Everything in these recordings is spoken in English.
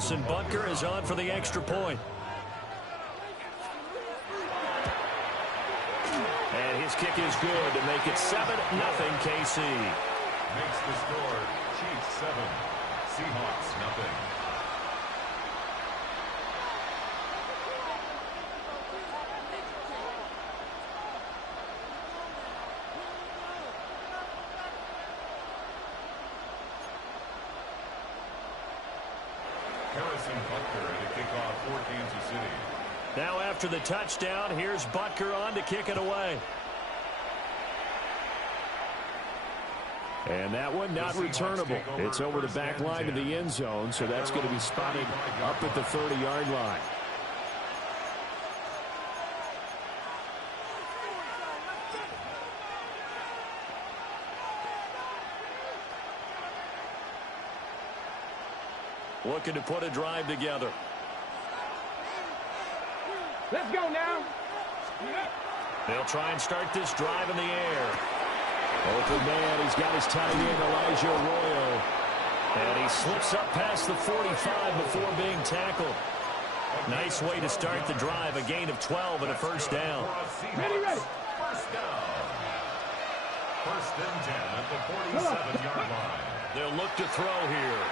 Harrison Butker is on for the extra point. And his kick is good to make it 7-0 KC. Makes the score Chiefs 7, Seahawks 0. Harrison Butker at a kickoff for Kansas City. Now after the touchdown, here's Butker on to kick it away. And that one not returnable. It's over the back line of the end zone, so that's going to be spotted up at the 30-yard line. Looking to put a drive together. Let's go now. They'll try and start this drive in the air. Open man, he's got his tight end, Elijah Arroyo. And he slips up past the 45 before being tackled. Nice way to start the drive, a gain of 12 and a first down. Ready. First down. First and 10 at the 47-yard line. They'll look to throw here.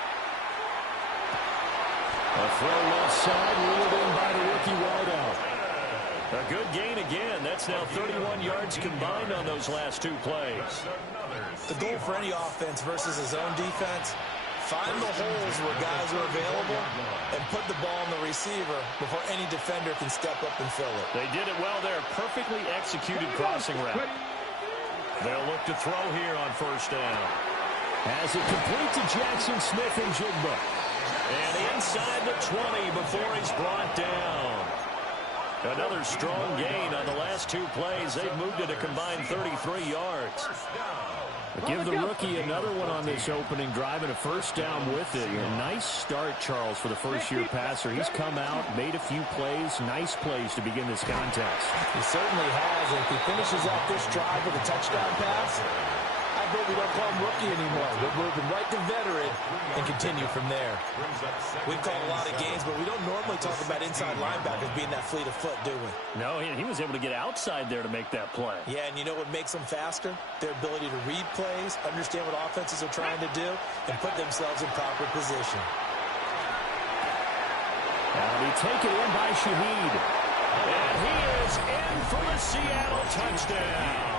A throw left side, ruled in by the rookie wideout. A good gain again. That's now 31 yards combined on those last two plays. The goal for any offense versus his own defense, find the holes where guys are available and put the ball on the receiver before any defender can step up and fill it. They did it well there. Perfectly executed crossing route. They'll look to throw here on first down. Has it complete to Jackson Smith and Jigba. And inside the 20 before he's brought down. Another strong gain on the last two plays. They've moved it a combined 33 yards. Give the rookie another one on this opening drive and a first down with it. A nice start, Charles, for the first-year passer. He's come out, made a few plays, nice plays to begin this contest. He certainly has. And if he finishes out this drive with a touchdown pass, I bet we don't call him rookie anymore. We're moving right to veteran and continue from there. We've called a lot of games, but we don't normally talk about inside linebackers being that fleet of foot, do we? No, he was able to get outside there to make that play. Yeah, and you know what makes them faster? Their ability to read plays, understand what offenses are trying to do, and put themselves in proper position. And he taken in by Shaheed. And he is in for the Seattle touchdown.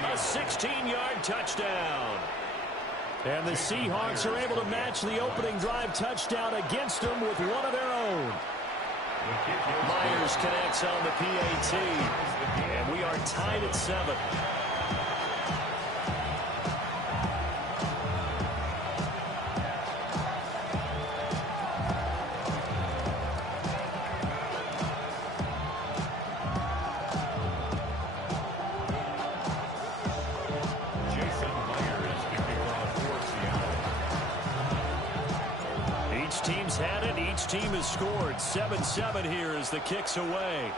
A 16-yard touchdown. And the Seahawks are able to match the opening drive touchdown against them with one of their own. Myers connects on the PAT. And we are tied at 7. Team has scored 7-7 here as the kick's away.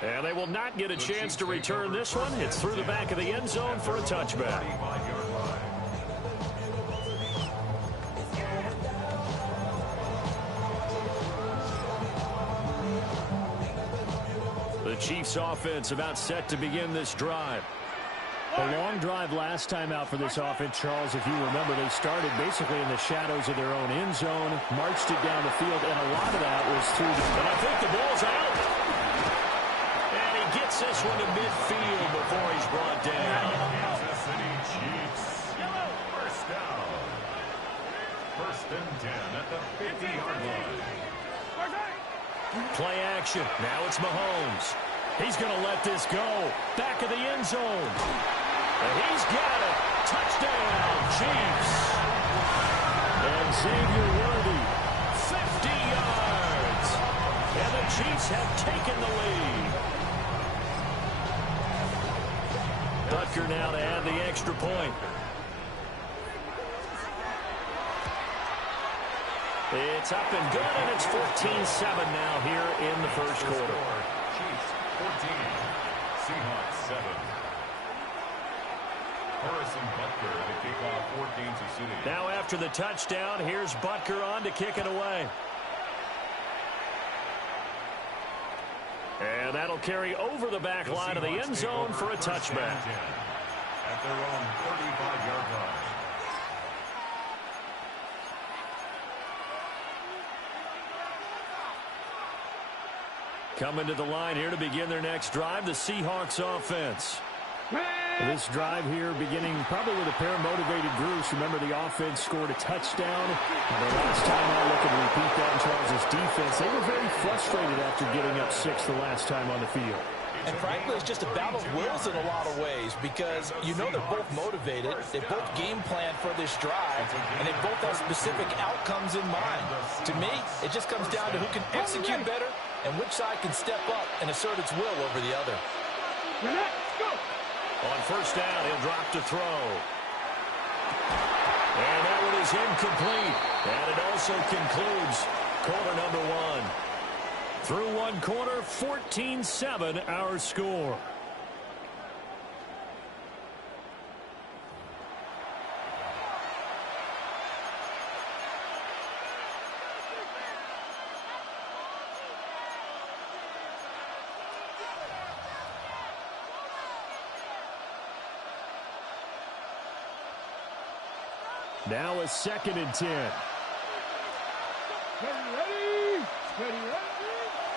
And they will not get a chance to return this one. It's through the back of the end zone for a touchback. The Chiefs offense about set to begin this drive. A long drive last time out for this offense, Charles. If you remember, they started basically in the shadows of their own end zone, marched it down the field, and a lot of that was through the... And I think the ball's out. And he gets this one to midfield before he's brought down. Kansas City Chiefs. First down. First and 10 at the 50-yard line. Play action. Now it's Mahomes. He's going to let this go. Back of the end zone. And he's got it. Touchdown, Chiefs. And Xavier Worthy, 50 yards. And the Chiefs have taken the lead. Butker now to add the extra point. It's up and good, and it's 14-7 now here in the first quarter. Chiefs 14, Seahawks 7. Harrison Butker Butker to kick off for Kansas City. Now after the touchdown, here's Butker on to kick it away. And that'll carry over the back line of the end zone for a touchback. At their own 35-yard line. Coming to the line here to begin their next drive, the Seahawks offense. This drive here beginning probably with a pair of motivated groups. Remember, the offense scored a touchdown. And the last time I look and repeat that in Charles' defense, they were very frustrated after getting up 6 the last time on the field. And frankly, it's just a battle of wills in a lot of ways because you know they're both motivated. They both game plan for this drive, and they both have specific outcomes in mind. To me, it just comes down to who can execute better and which side can step up and assert its will over the other. On first down, he'll drop to throw. And that one is incomplete. And it also concludes quarter number 1. Through one quarter, 14-7 our score. Now a 2nd and 10.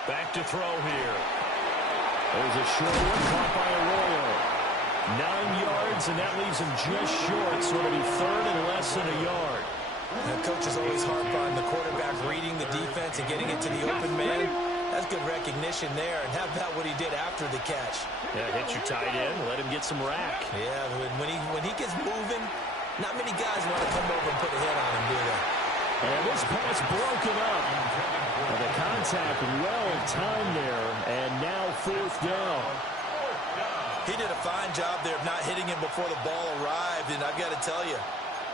Back to throw here. There's a short one caught by Arroyo. 9 yards, and that leaves him just short, so it'll be 3rd and less than a yard. And coaches always harp on the quarterback reading the defense and getting it to the open man. That's good recognition there. And how about what he did after the catch? Yeah, hit your tight end, let him get some rack. Yeah, when he gets moving, not many guys want to come over and put a hit on him, do they? And this pass broken up. And the contact well timed there, and now 4th down. He did a fine job there of not hitting him before the ball arrived, and I've got to tell you,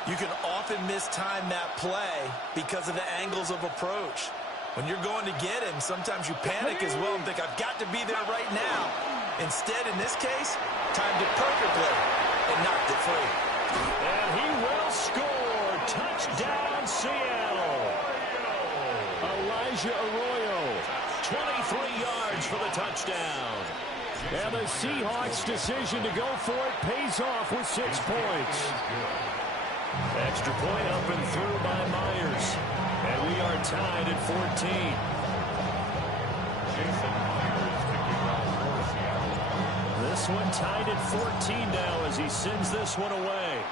you can often mistime that play because of the angles of approach. When you're going to get him, sometimes you panic as well and think, I've got to be there right now. Instead, in this case, timed it perfectly and knocked it free. And he will score. Touchdown, Seattle. Elijah Arroyo, 23 yards for the touchdown. And the Seahawks' decision to go for it pays off with 6 points. Extra point up and through by Myers. And we are tied at 14. This one tied at 14 now as he sends this one away.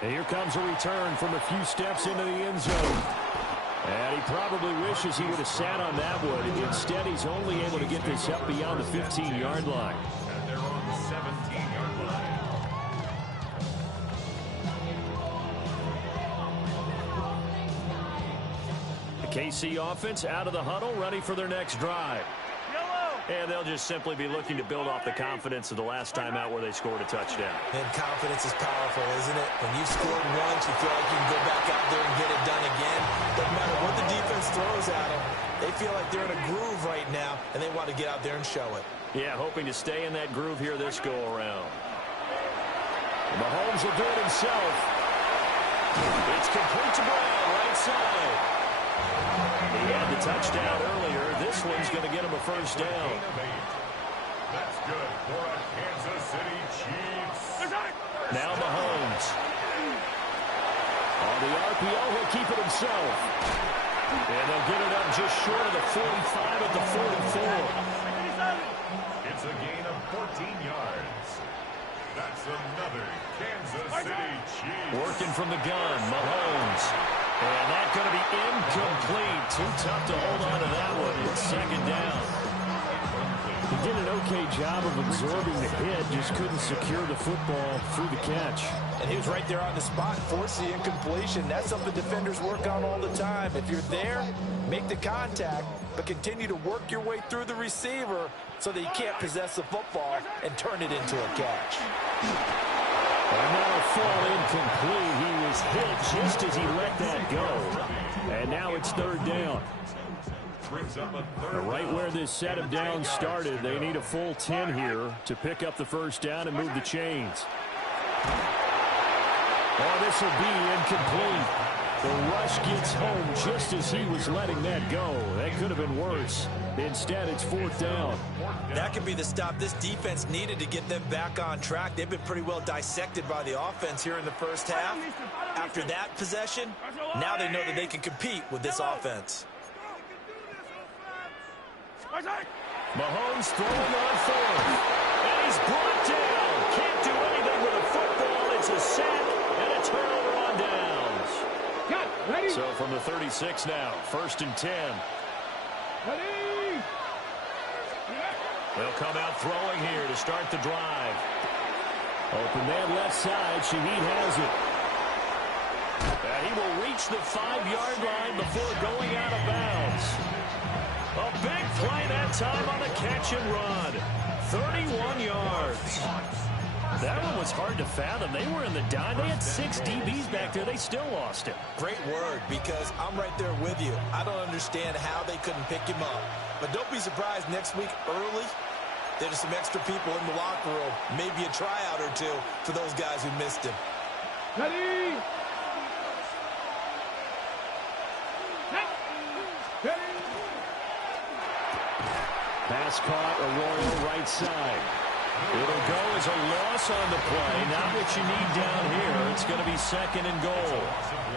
And here comes a return from a few steps into the end zone. And he probably wishes he would have sat on that one. Instead, he's only able to get this up beyond the 15-yard line. And they're on the 17-yard line. The KC offense out of the huddle, ready for their next drive. And they'll just simply be looking to build off the confidence of the last time out where they scored a touchdown. And confidence is powerful, isn't it? When you've scored once, you feel like you can go back out there and get it done again. Doesn't matter what the defense throws at them. They feel like they're in a groove right now, and they want to get out there and show it. Yeah, hoping to stay in that groove here this go-around. Mahomes will do it himself. It's complete to Brown, right side. He had the touchdown earlier. This one's going to get him a first down. That's good for a Kansas City Chiefs. Now Mahomes. On the RPO, he'll keep it himself. And they'll get it up just short of the 45 at the 44. It's a gain of 14 yards. That's another Kansas City Chiefs. Working from the gun, Mahomes. And that's going to be incomplete. Too tough to hold on to that one. It's 2nd down. He did an okay job of absorbing the hit, just couldn't secure the football through the catch. And he was right there on the spot, force the incompletion. That's something defenders work on all the time. If you're there, make the contact, but continue to work your way through the receiver so that you can't possess the football and turn it into a catch. And now a fall incomplete. He was hit just as he let that go. And now it's 3rd down. brings up a third Right down. where this set of downs started, they need a full 10 here to pick up the first down and move the chains. Oh, this will be incomplete. The rush gets home just as he was letting that go. That could have been worse. Instead, it's fourth down. That could be the stop this defense needed to get them back on track. They've been pretty well dissected by the offense here in the first half. After that possession, now they know that they can compete with this offense. Mahomes throwing on fourth. And he's brought down. Can't do anything with a football. It's a sack and a turnover on downs. Ready? So from the 36 now, first and 10. Ready? They'll come out throwing here to start the drive. Open that left side. Shaheed has it. And he will reach the 5-yard line before going out of bounds. A big play that time on the catch and run. 31 yards. That one was hard to fathom. They were in the dime. They had 6 DBs back there. They still lost it. Great word, because I'm right there with you. I don't understand how they couldn't pick him up. But don't be surprised next week early, there's some extra people in the locker room. Maybe a tryout or two for those guys who missed him. Ready? Ready? Pass caught, Arroyo right side. It'll go as a loss on the play. Not what you need down here. It's going to be second and goal.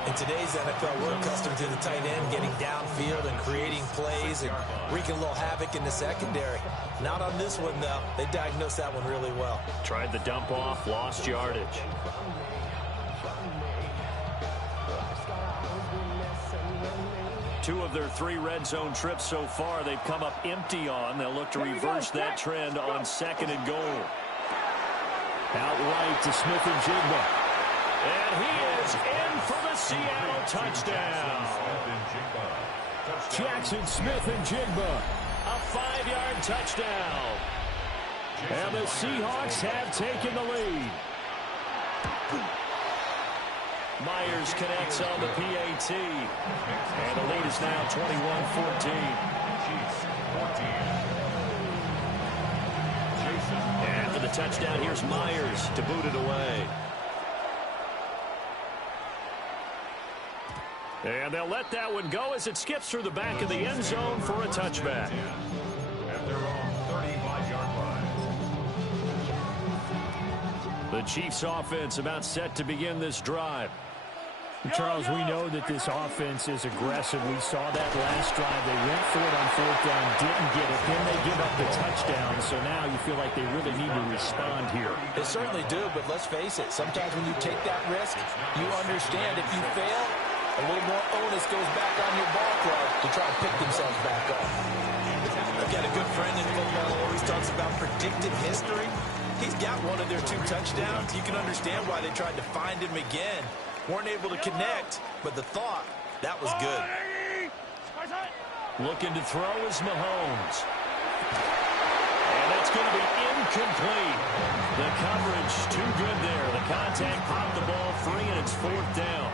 In today's NFL, we're accustomed to the tight end getting downfield and creating plays and wreaking a little havoc in the secondary. Not on this one, though. They diagnosed that one really well. Tried the dump off, lost yardage. Two of their 3 red zone trips so far, they've come up empty on. They'll look to reverse that trend on second and goal. Out right to Smith and Jigba. And he is in for the Seattle touchdown. Jackson Smith and Jigba. A 5-yard touchdown. And the Seahawks have taken the lead. Myers connects on the PAT. And the lead is now 21-14. And for the touchdown, here's Myers to boot it away. And they'll let that one go as it skips through the back of the end zone for a touchback. At their own 35-yard line. The Chiefs offense about set to begin this drive. Charles, we know that this offense is aggressive. We saw that last drive. They went for it on fourth down, didn't get it. Then they give up the touchdown. So now you feel like they really need to respond here. They certainly do, but let's face it. Sometimes when you take that risk, you understand if you fail, a little more onus goes back on your ball club to try to pick themselves back up. I've got a good friend in football who always talks about predictive history. He's got one of their 2 touchdowns. You can understand why they tried to find him again. Weren't able to connect, but the thought, that was good. Looking to throw is Mahomes. And that's going to be incomplete. The coverage too good there. The contact popped the ball free, and it's fourth down.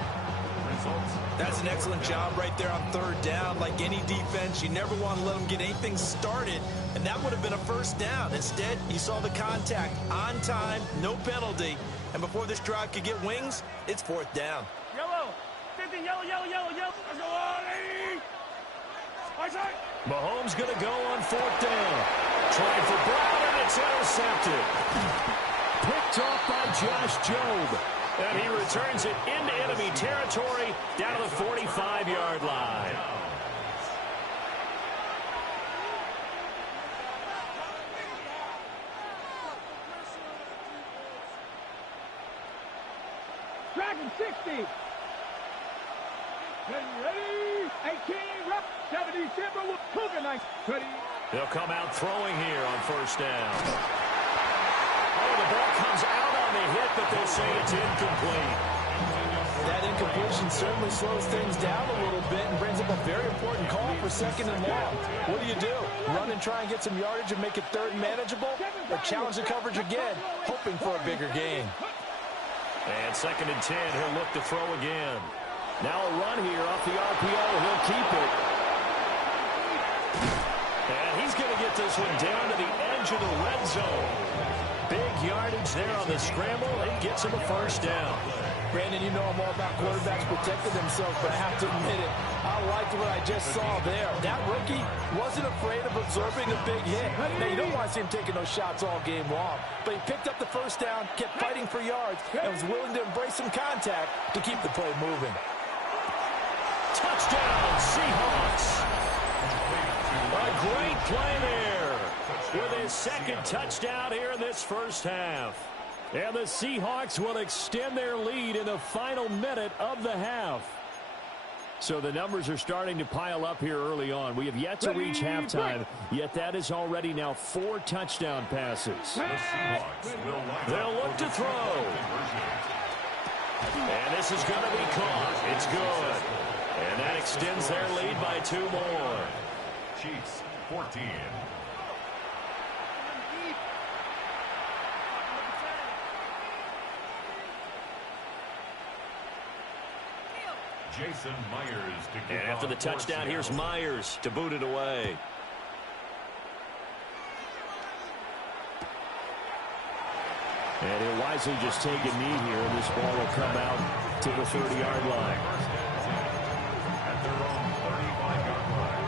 That's an excellent job right there on third down. Like any defense, you never want to let them get anything started, and that would have been a first down. Instead, you saw the contact on time, no penalty, and before this drive could get wings, it's fourth down. Yellow. 50, yellow, yellow, yellow, yellow. Let's go on. Mahomes going to go on fourth down. Tried for Brown, and it's intercepted. Picked off by Josh Jobe. And he returns it into enemy territory down to the 45-yard line. Dragon 60. Ready? 18. 70. Timber. Cougar 9. Ready? They'll come out throwing here on first down. Oh, the ball comes out on the hit, but they'll say it's incomplete. That incompletion certainly slows things down a little bit and brings up a very important call for second and long. What do? Run and try and get some yardage and make it third and manageable? Or challenge the coverage again, hoping for a bigger gain? And second and 10, he'll look to throw again. Now a run here off the RPO. He'll keep it. And he's going to get this one down to the edge of the red zone. Big yardage there on the scramble. It gets him a first down. Brandon, you know I'm all about quarterbacks protecting themselves, but I have to admit it. I liked what I just saw there. That rookie wasn't afraid of absorbing a big hit. Now, you don't want to see him taking those shots all game long, but he picked up the first down, kept fighting for yards, and was willing to embrace some contact to keep the play moving. Touchdown, Seahawks. A great play there with his second touchdown here in this first half. And the Seahawks will extend their lead in the final minute of the half. So the numbers are starting to pile up here early on. We have yet to reach halftime, yet that is already now 4 touchdown passes. They'll look to throw. And this is going to be caught. It's good. And that extends their lead by 2 more. Chiefs 14. Jason Myers to get and after the touchdown, here's Myers to boot it away. And he'll wisely just take a knee here, and this ball will come out to the 30-yard line. At their own 35-yard line.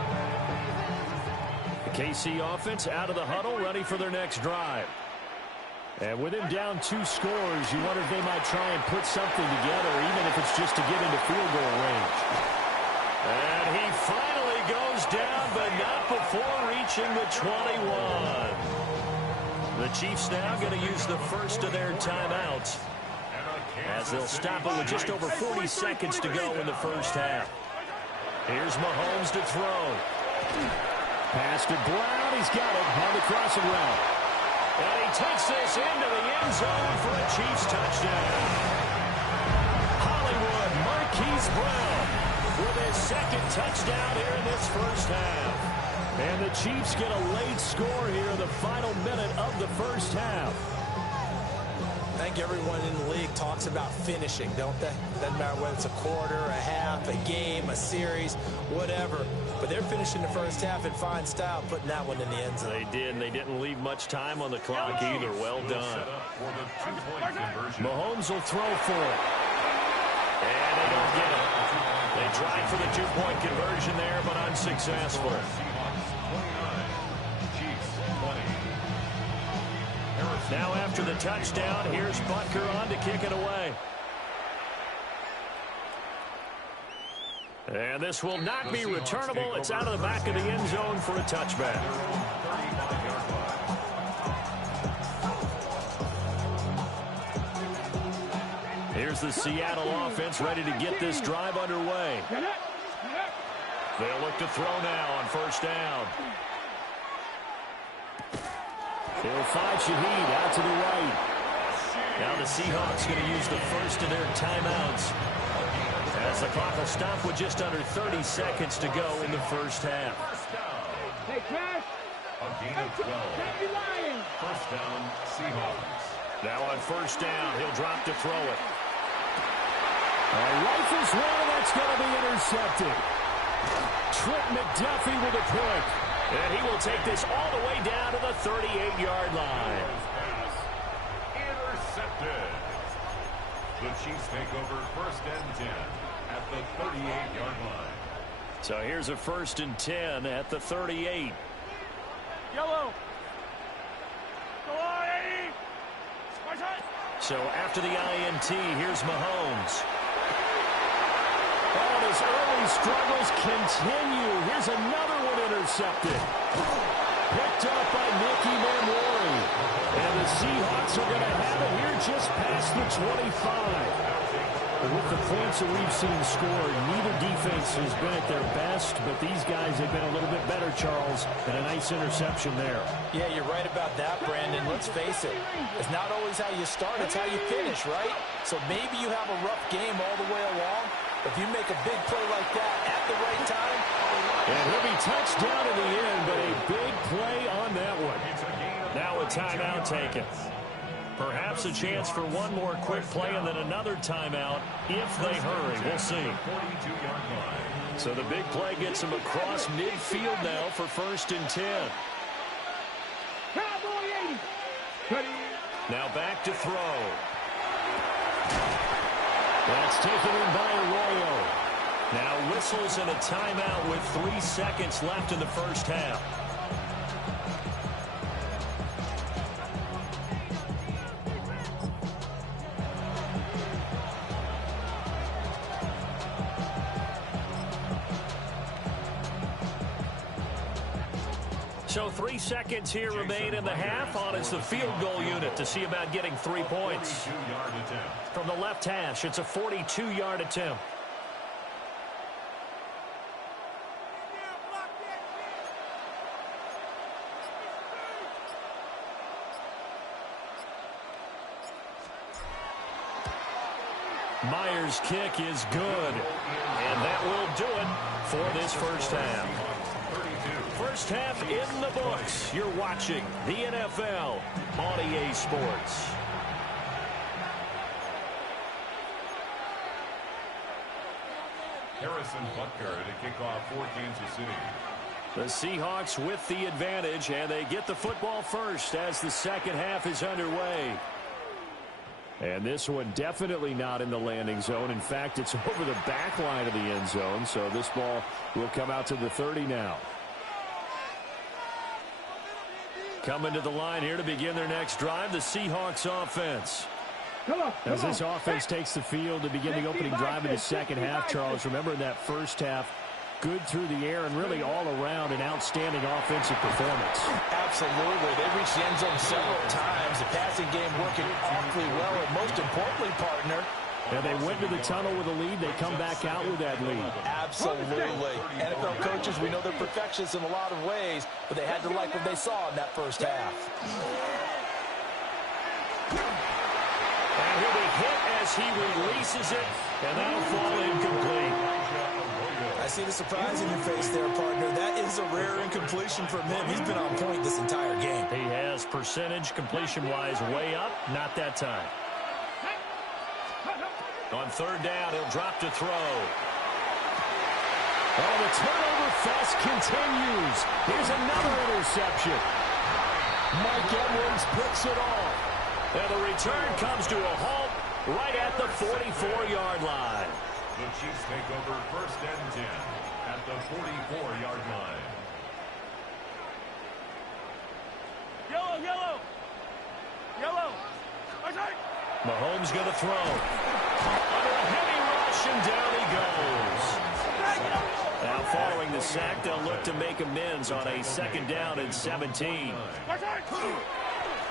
The KC offense out of the huddle, ready for their next drive. And with him down 2 scores, you wonder if they might try and put something together, even if it's just to get into field goal range. And he finally goes down, but not before reaching the 21. The Chiefs now going to use the first of their timeouts, as they'll stop it with just over 40 seconds to go in the first half. Here's Mahomes to throw. Pass to Brown. He's got it on the crossing route. And he takes this into the end zone for a Chiefs touchdown. Hollywood Marquise Brown with his second touchdown here in this first half. And the Chiefs get a late score here in the final minute of the first half. I think everyone in the league talks about finishing, don't they? Doesn't matter whether it's a quarter, a half, a game, a series, whatever. But they're finishing the first half in fine style, putting that one in the end zone. They did, and they didn't leave much time on the clock either. Well done. Mahomes will throw for it. And they don't get it. They tried for the 2-point conversion there, but unsuccessful. Now after the touchdown, here's Butker on to kick it away. And this will not be returnable. It's out of the back of the end zone for a touchback. Here's the Seattle offense ready to get this drive underway. They'll look to throw now on first down. They'll find Shaheed out to the right. Now the Seahawks going to use the first of their timeouts, as the clock will stop with just under 30 seconds to go in the first half. Hey, Cash. A gain of 12. First down, Seahawks. Now on first down, he'll drop to throw it. Rifles one, and that's going to be intercepted. Trent McDuffie with a pick. And he will take this all the way down to the 38-yard line. Intercepted. The Chiefs take over first and 10 at the 38-yard line. So here's a first and 10 at the 38. Yellow. So after the INT, here's Mahomes. And his early struggles continue. Here's another one intercepted. Picked up by Nicky Manwari. And the Seahawks are going to have it here just past the 25. But with the points that we've seen scored, neither defense has been at their best, but these guys have been a little bit better, Charles, and a nice interception there. Yeah, you're right about that, Brandon. Let's face it. It's not always how you start, it's how you finish, right? So maybe you have a rough game all the way along. If you make a big play like that at the right time. And he'll be touched down in the end, but a big play on that one. Now a timeout taken. Perhaps a chance for one more quick play and then another timeout if they hurry. We'll see. 42-yard line. So the big play gets them across midfield now for 1st and 10. Now back to throw. That's taken in by Arroyo. Now whistles and a timeout with 3 seconds left in the first half. So 3 seconds here remain in the half. On is the field goal unit to see about getting 3 points. From the left hash, it's a 42-yard attempt. Myers' kick is good. And that will do it for this first half. First half in the books. You're watching the NFL on EA Sports. Harrison Butker to kick off for Kansas City. The Seahawks with the advantage, and they get the football first as the second half is underway. And this one definitely not in the landing zone. In fact, it's over the back line of the end zone, so this ball will come out to the 30 now. Coming to the line here to begin their next drive, the Seahawks offense. As this offense takes the field to begin the opening drive in the second half, Charles, remember in that first half, good through the air and really all around an outstanding offensive performance. Absolutely. They reached the end zone several times. The passing game working awfully well, and most importantly, partner, and they went to the tunnel with a lead. They come back out with that lead. Absolutely. NFL coaches, we know they're perfectionists in a lot of ways, but they had to like what they saw in that first half. And he'll be hit as he releases it, and that'll fall incomplete. I see the surprise in your face there, partner. That is a rare incompletion from him. He's been on point this entire game. He has percentage completion-wise way up, not that time. On third down, he'll drop to throw. Oh, the turnover fest continues. Here's another interception. Mike Edwards picks it off. And the return comes to a halt right at the 44-yard line. The Chiefs take over 1st and 10 at the 44-yard line. Yellow, yellow. Yellow. Okay. Mahomes going to throw. Under a heavy rush, and down he goes. Now following the sack, they'll look to make amends on a 2nd down and 17.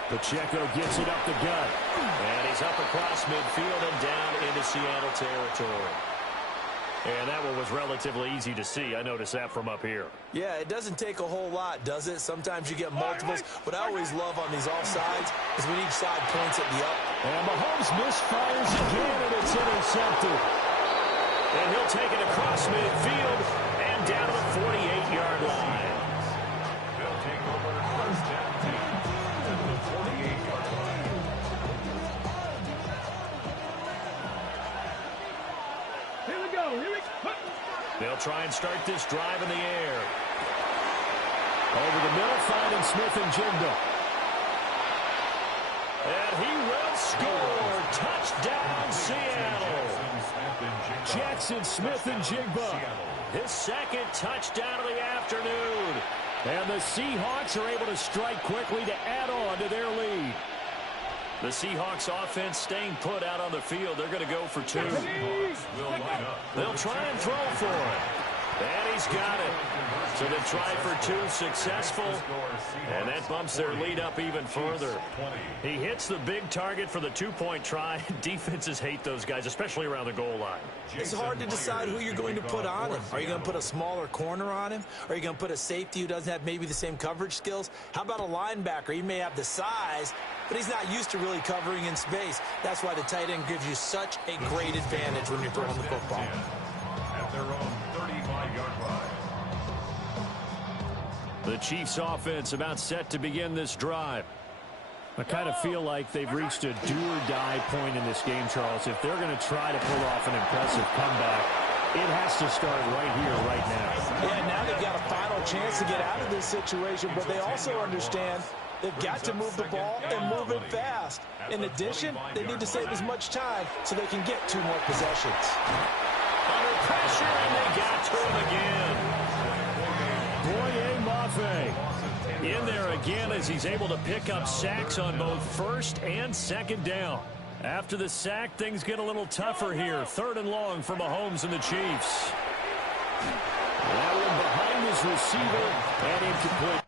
Pacheco gets it up the gut. And he's up across midfield and down into Seattle territory. And that one was relatively easy to see. I noticed that from up here. Yeah, it doesn't take a whole lot, does it? Sometimes you get multiples. What I always love on these offsides is when each side points at the up. And Mahomes misfires again, and it's intercepted. And he'll take it across midfield and down to the 48-yard line. They'll take over 1st and 10 at the 48-yard line. Here we go. Here we go. They'll try and start this drive in the air. Over the middle, finding Smith and Jigba. And he will score. Touchdown, Seattle. Jackson Smith and Jigba. His 2nd touchdown of the afternoon. And the Seahawks are able to strike quickly to add on to their lead. The Seahawks offense staying put out on the field. They're going to go for 2. They'll try and throw for it. And he's got it. So they try for 2, successful. And that bumps their lead up even further. He hits the big target for the 2-point try. Defenses hate those guys, especially around the goal line. It's hard to decide who you're going to put on him. Are you going to put a smaller corner on him? Are you going to put a safety who doesn't have maybe the same coverage skills? How about a linebacker? He may have the size, but he's not used to really covering in space. That's why the tight end gives you such a great advantage when you're throwing the football. At their own 35-yard line. The Chiefs offense about set to begin this drive. I kind of feel like they've reached a do-or-die point in this game, Charles. If they're going to try to pull off an impressive comeback, it has to start right here, right now. Yeah, now they've got a final chance to get out of this situation, but they also understand they've got to move the ball and move it fast. In addition, they need to save as much time so they can get 2 more possessions. Under pressure, and they got to him again. Boye Mafe in there again as he's able to pick up sacks on both first and second down. After the sack, things get a little tougher here. 3rd and long for Mahomes and the Chiefs. That one behind his receiver and incomplete.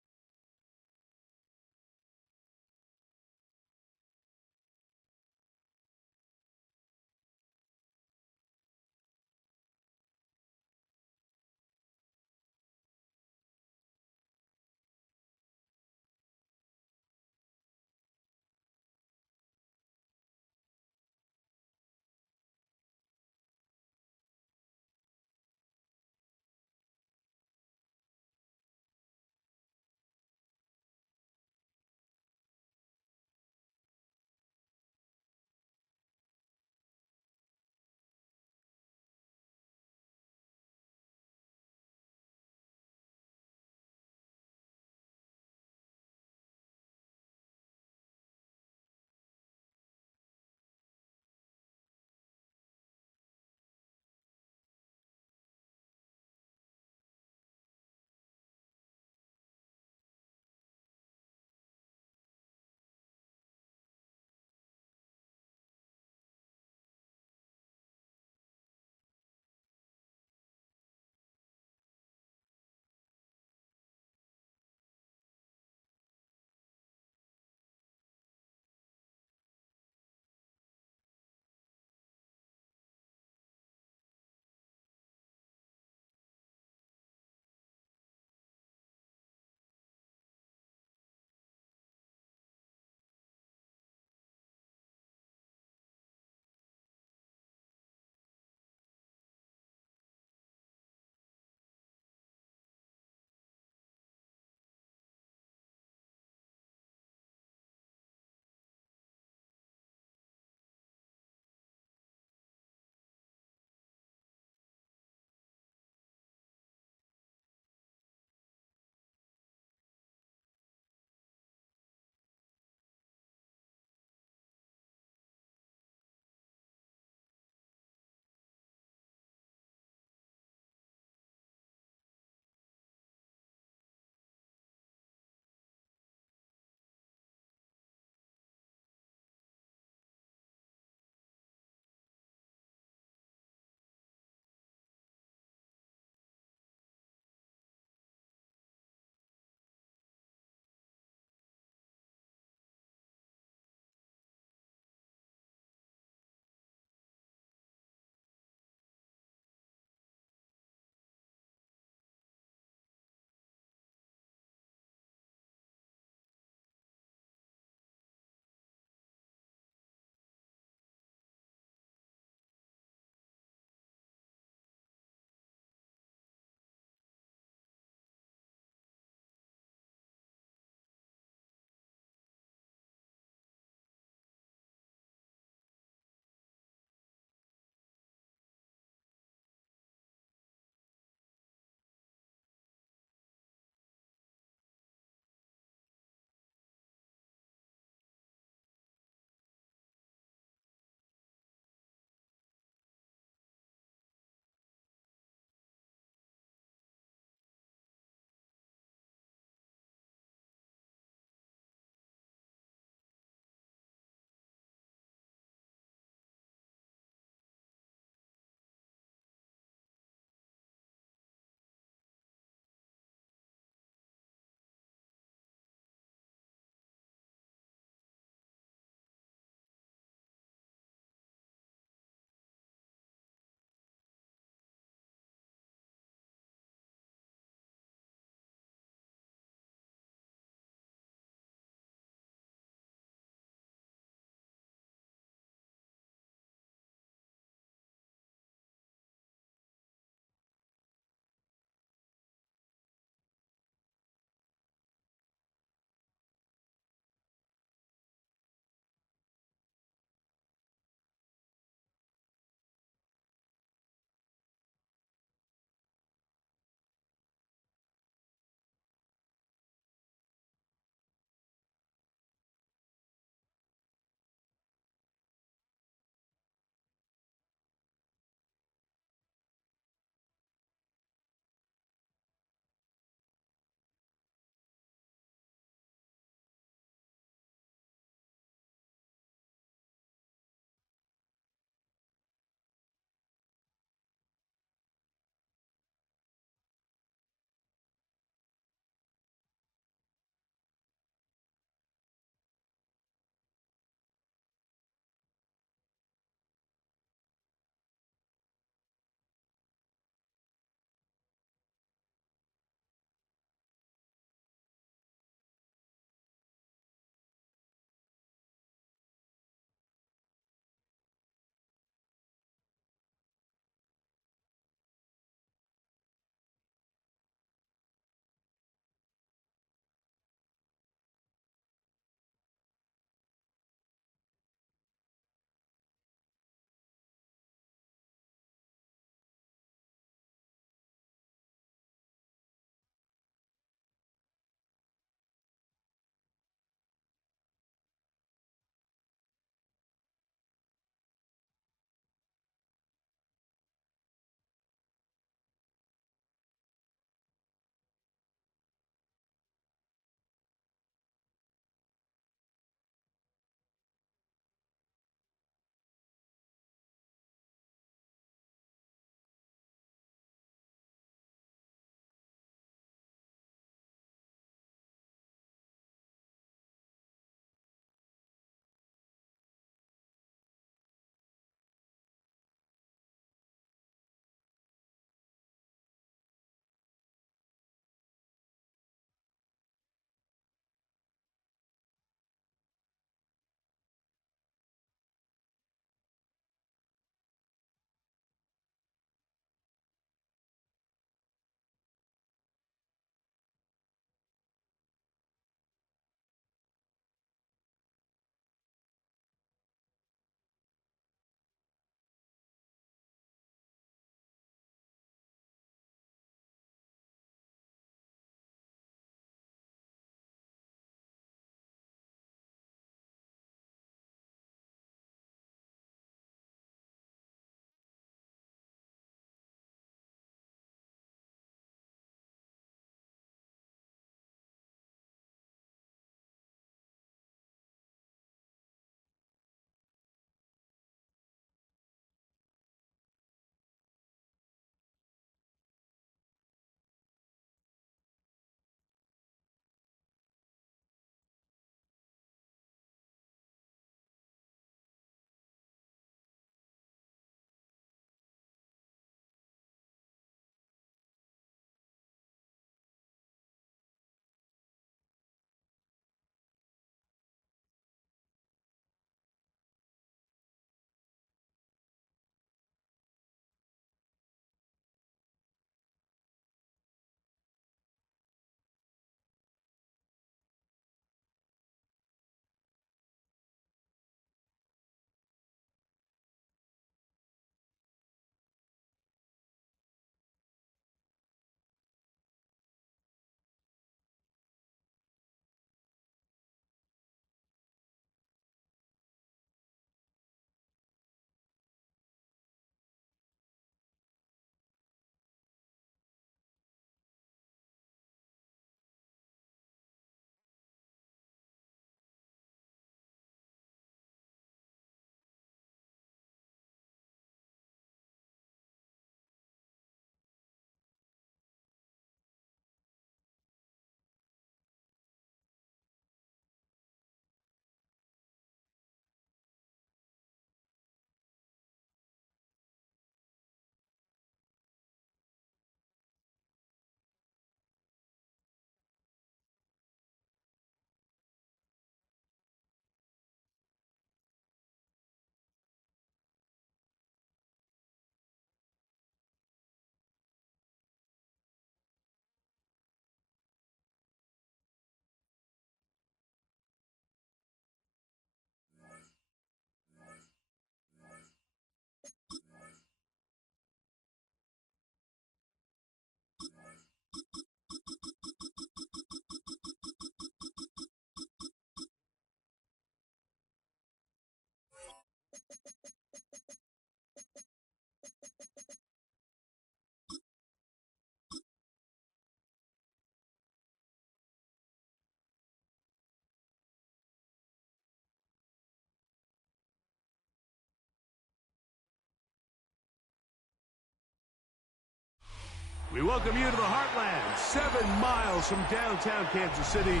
We welcome you to the Heartland, 7 miles from downtown Kansas City.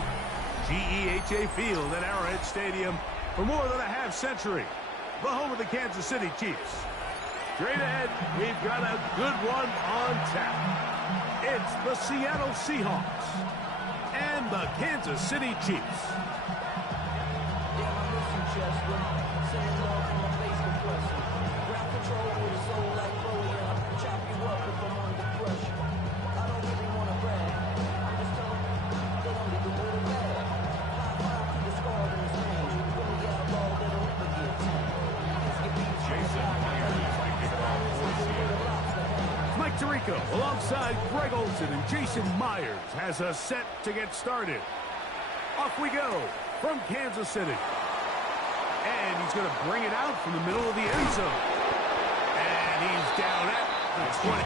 GEHA Field at Arrowhead Stadium for more than a half-century. The home of the Kansas City Chiefs. Straight ahead, we've got a good one on tap. It's the Seattle Seahawks and the Kansas City Chiefs. Tirico, alongside Greg Olsen and Jason Myers, has us set to get started. Off we go from Kansas City. And he's going to bring it out from the middle of the end zone. And he's down at the 20.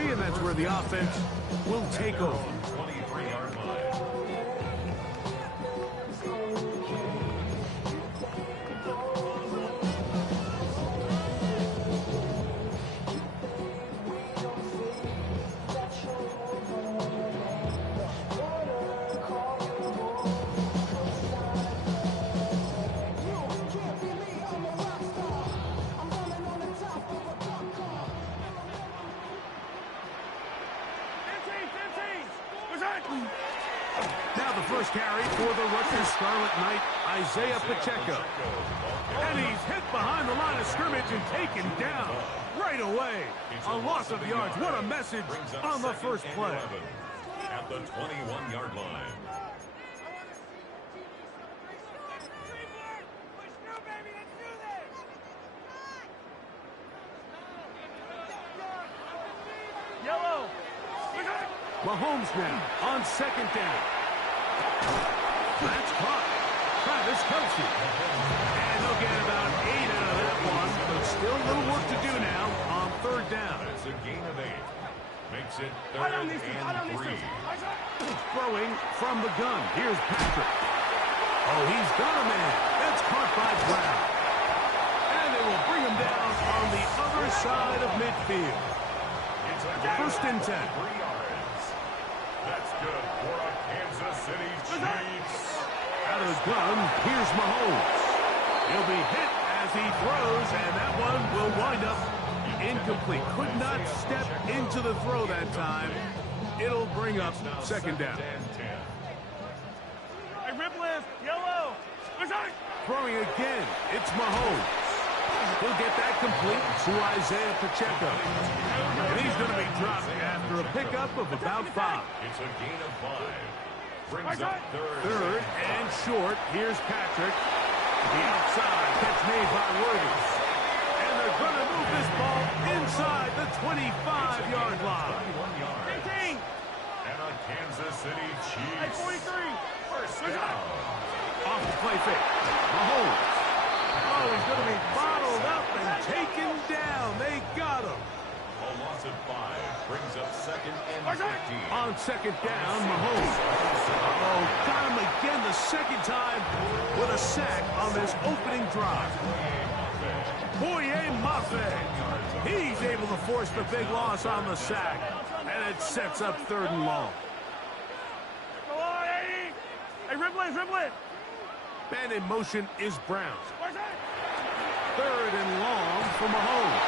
And that's where the offense will take over. 23-yard line. Now the first carry for the Rutgers Scarlet Knight, Isaiah Pacheco. And he's hit behind the line of scrimmage and taken down right away. A loss of yards. What a message on the first play. At the 21-yard line. Yellow. Mahomes now on second down. That's caught. Travis Kelce. And they'll get about 8 out of that one, but still a little work to do now on third down. That's a gain of 8. Makes it third and 3. Throwing from the gun. Here's Patrick. Oh, he's got a man. That's caught by Brown. And they will bring him down on the other side of midfield. First and 10. 3 yards. That's good for a Kansas City Chiefs. Out of the gun, here's Mahomes. He'll be hit as he throws, and that one will wind up incomplete. Could not step into the throw that time. It'll bring up second down. Hey, rip lift. Yellow. Throwing again, it's Mahomes. He'll get that complete to Isaiah Pacheco. And he's going to be dropped after a pickup of about 5. It's a gain of 5. Brings up Third and short. Here's Patrick. The outside catch made by Williams. And they're going to move this ball inside the 25-yard line. 18. And a Kansas City Hey, Chiefs. 43. First down. Off the play fake. Mahomes. Oh, he's going to be bottled up and taken down. They got him. A loss of 5 brings up second and 15. On second down, Mahomes. Oh, got him again the second time with a sack on this opening drive. Boye Mafe. He's able to force the big loss on the sack. And it sets up third and long. Go on, Eddie. Hey, rip it. Man in motion is Brown. Third and long for Mahomes.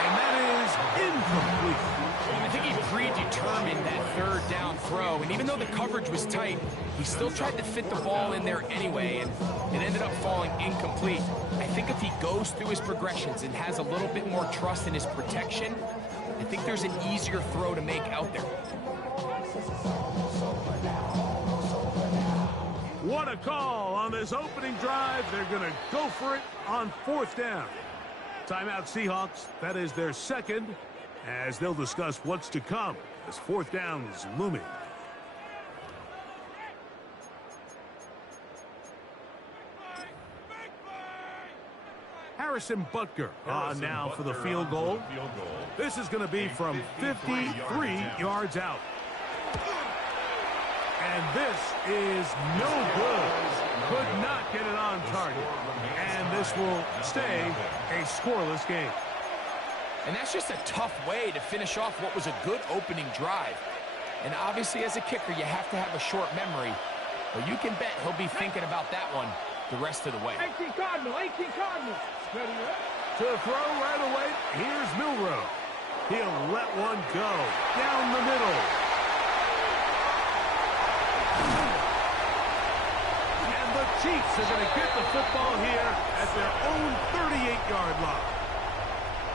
And that is incomplete. I think he predetermined that third down throw, and even though the coverage was tight, he still tried to fit the ball in there anyway, and it ended up falling incomplete. I think if he goes through his progressions and has a little bit more trust in his protection, I think there's an easier throw to make out there. What a call on this opening drive. They're going to go for it on 4th down. Timeout Seahawks. That is their second, as they'll discuss what's to come as 4th down is looming. Harrison Butker on now for the field goal. This is going to be from 53 yards out. And this is no good. Could not get it on target. And this will stay a scoreless game. And that's just a tough way to finish off what was a good opening drive. And obviously, as a kicker, you have to have a short memory. But you can bet he'll be thinking about that one the rest of the way. 18 Cardinal, 18 Cardinal. Ready, To throw right away, here's Milroe. He'll let one go down the middle. And the Chiefs are going to get the football here at their own 38-yard line.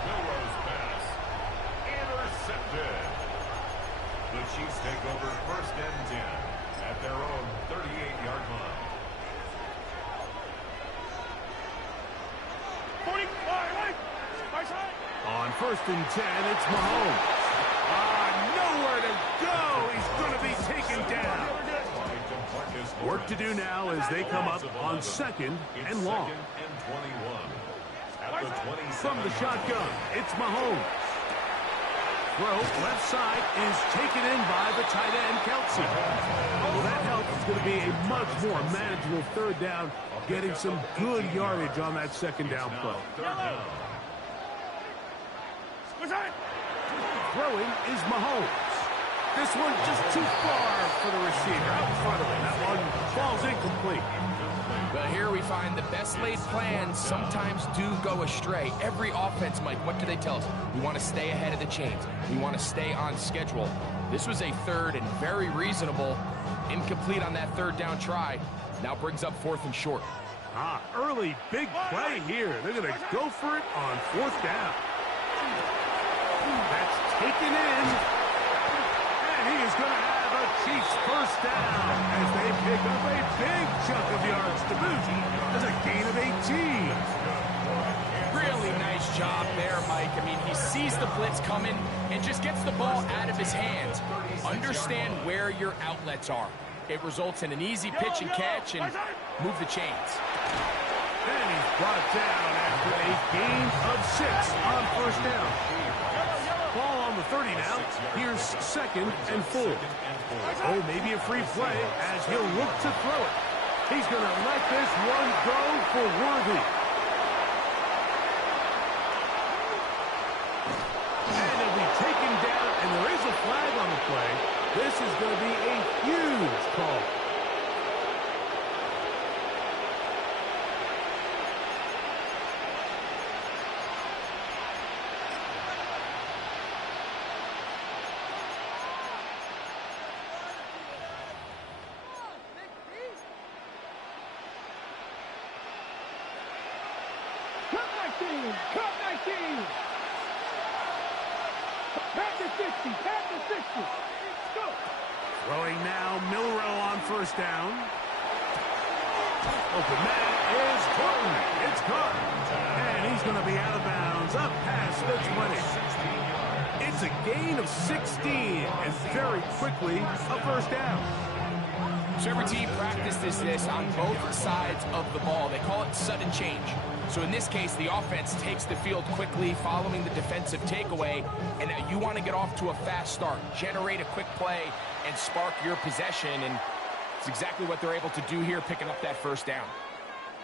Milroe's pass intercepted. The Chiefs take over 1st and 10 at their own 38-yard line. 40, right, side. On 1st and 10, it's Mahomes. Nowhere to go. He's going to be taken down. Work to do now as they come up on 2nd and long. From the shotgun, it's Mahomes. Throw left side is taken in by the tight end, Kelsey. Well, that help is going to be a much more manageable 3rd down, getting some good yardage on that 2nd down play. Throwing is Mahomes. This one just too far for the receiver. Out in front of him. That one falls incomplete. But here we find the best laid plans sometimes do go astray. Every offense, Mike, what do they tell us? We want to stay ahead of the chains. We want to stay on schedule. This was a 3rd and very reasonable. Incomplete on that 3rd down try. Now brings up 4th and short. Early big play here. They're going to go for it on 4th down. That's taken in. And he is going to have a Chiefs 1st down as they pick up a big chunk of yards to boot. There's a gain of 18. Really nice job there, Mike. I mean, he sees the blitz coming and just gets the ball out of his hands. Understand where your outlets are. It results in an easy pitch and catch and move the chains. And he's brought down after a gain of 6 on 1st down. Ball on the 30 now. Here's 2nd and 4. Oh, maybe a free play as he'll look to throw it. He's going to let this one go for Worthy. And he'll be taken down, and there is a flag on the play. This is going to be a huge call. Cut 19. Back to 60. Back to 60. Go. Throwing now, Milroe on 1st down. Open man is Horton. It's caught. And he's going to be out of bounds up past the 20. It's a gain of 16 and very quickly a 1st down. So every team practices this on both sides of the ball. They call it sudden change. So in this case, the offense takes the field quickly following the defensive takeaway, and now you want to get off to a fast start, generate a quick play, and spark your possession, and it's exactly what they're able to do here, picking up that 1st down.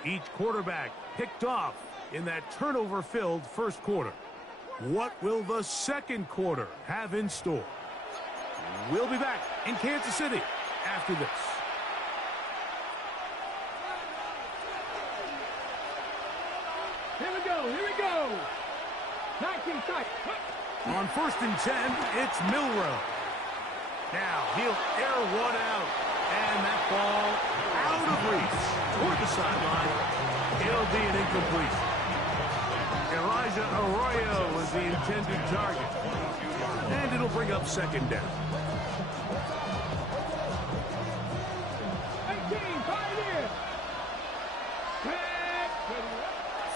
Each quarterback picked off in that turnover-filled 1st quarter. What will the 2nd quarter have in store? We'll be back in Kansas City after this. Here we go. 19 tight. On 1st and 10, it's Milroe. Now he'll air one out, and that ball out of reach toward the sideline. It'll be an incomplete. Elijah Arroyo was the intended target. And it'll bring up second down.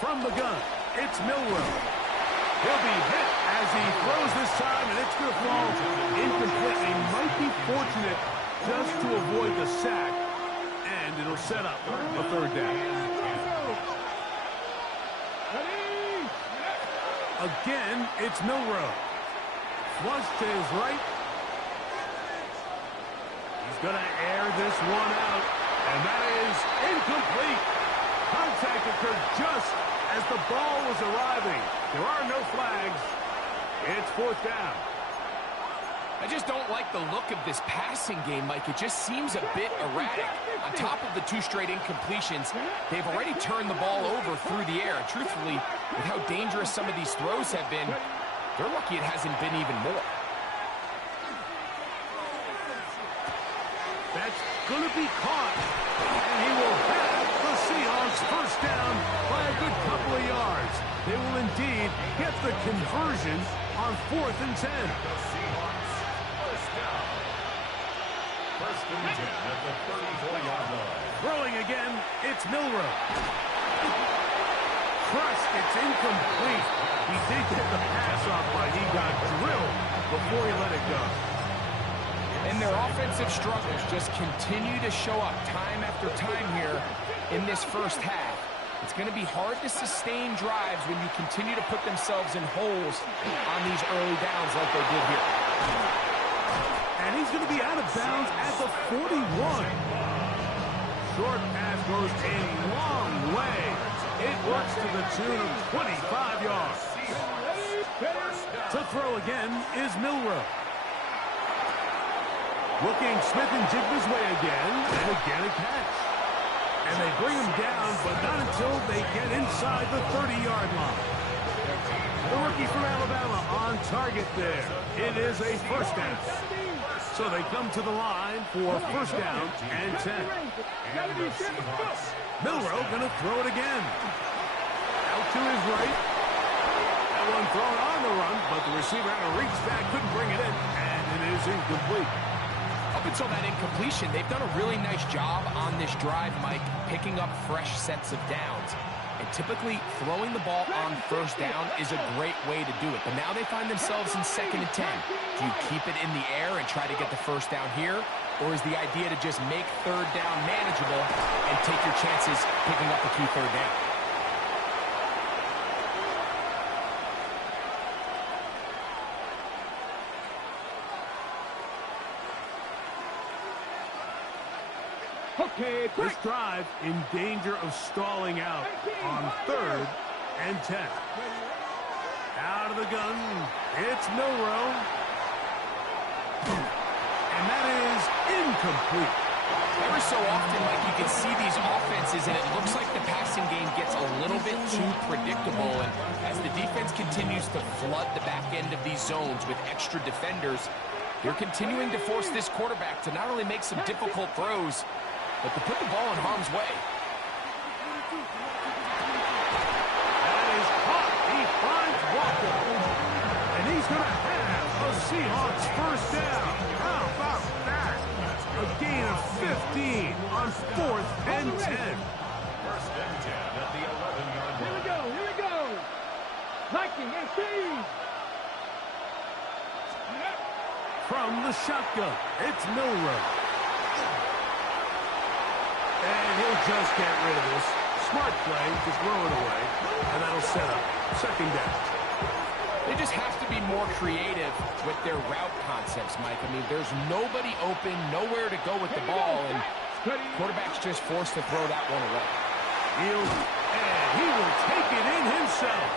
From the gun, it's Milroe. He'll be hit as he throws this time, and it's going to fall incomplete. He might be fortunate just to avoid the sack, and it'll set up a third down. Again, it's Milroe. Flush to his right. He's going to air this one out, and that is incomplete. Contact occurred just as the ball was arriving. There are no flags. It's fourth down. I just don't like the look of this passing game, Mike. It just seems a bit erratic. On top of the 2 straight incompletions, they've already turned the ball over through the air. Truthfully, with how dangerous some of these throws have been, they're lucky it hasn't been even more. That's going to be caught. And he will have the Seahawks first down by a good couple of yards. They will indeed get the conversion on 4th and 10. First and 10 at the 34-yard line. Throwing again, it's Milroe. Crushed, it's incomplete. He did get the pass off, but he got drilled before he let it go. And their offensive struggles just continue to show up time after time here in this first half. It's going to be hard to sustain drives when you continue to put themselves in holes on these early downs like they did here. And he's going to be out of bounds at the 41. Short pass goes a long way. It works to the tune of 25 yards. To throw again is Milroe. Looking Smith and Jigba's way again, and again a catch. And they bring him down, but not until they get inside the 30-yard line. The rookie from Alabama on target there. It is a first down. So they come to the line for first down and 10. Milroe going to throw it again. Out to his right. That one thrown on the run, but the receiver had to reach back, couldn't bring it in, and it is incomplete. Up until that incompletion, they've done a really nice job on this drive, Mike, picking up fresh sets of downs. And typically, throwing the ball on first down is a great way to do it. But now they find themselves in 2nd and 10. Do you keep it in the air and try to get the first down here? Or is the idea to just make third down manageable and take your chances picking up a key third down? This drive in danger of stalling out on 3rd and 10. Out of the gun, it's Milroe. And that is incomplete. Every so often, Mike, you can see these offenses, and it looks like the passing game gets a little bit too predictable. And as the defense continues to flood the back end of these zones with extra defenders, they're continuing to force this quarterback to not only make some difficult throws, but to put the ball in harm's way. That is caught. He finds Walker. And he's going to have a Seahawks first down. How about that? A gain of 15 on 4th and 10. First and 10 at the 11-yard line. Here we go. Liking and speed. From the shotgun, it's Milroe. And he'll just get rid of this. Smart play, just throw it away. And that'll set up second down. They just have to be more creative with their route concepts, Mike. I mean, there's nobody open, nowhere to go with the ball, and quarterback's just forced to throw that one away. And he will take it in himself.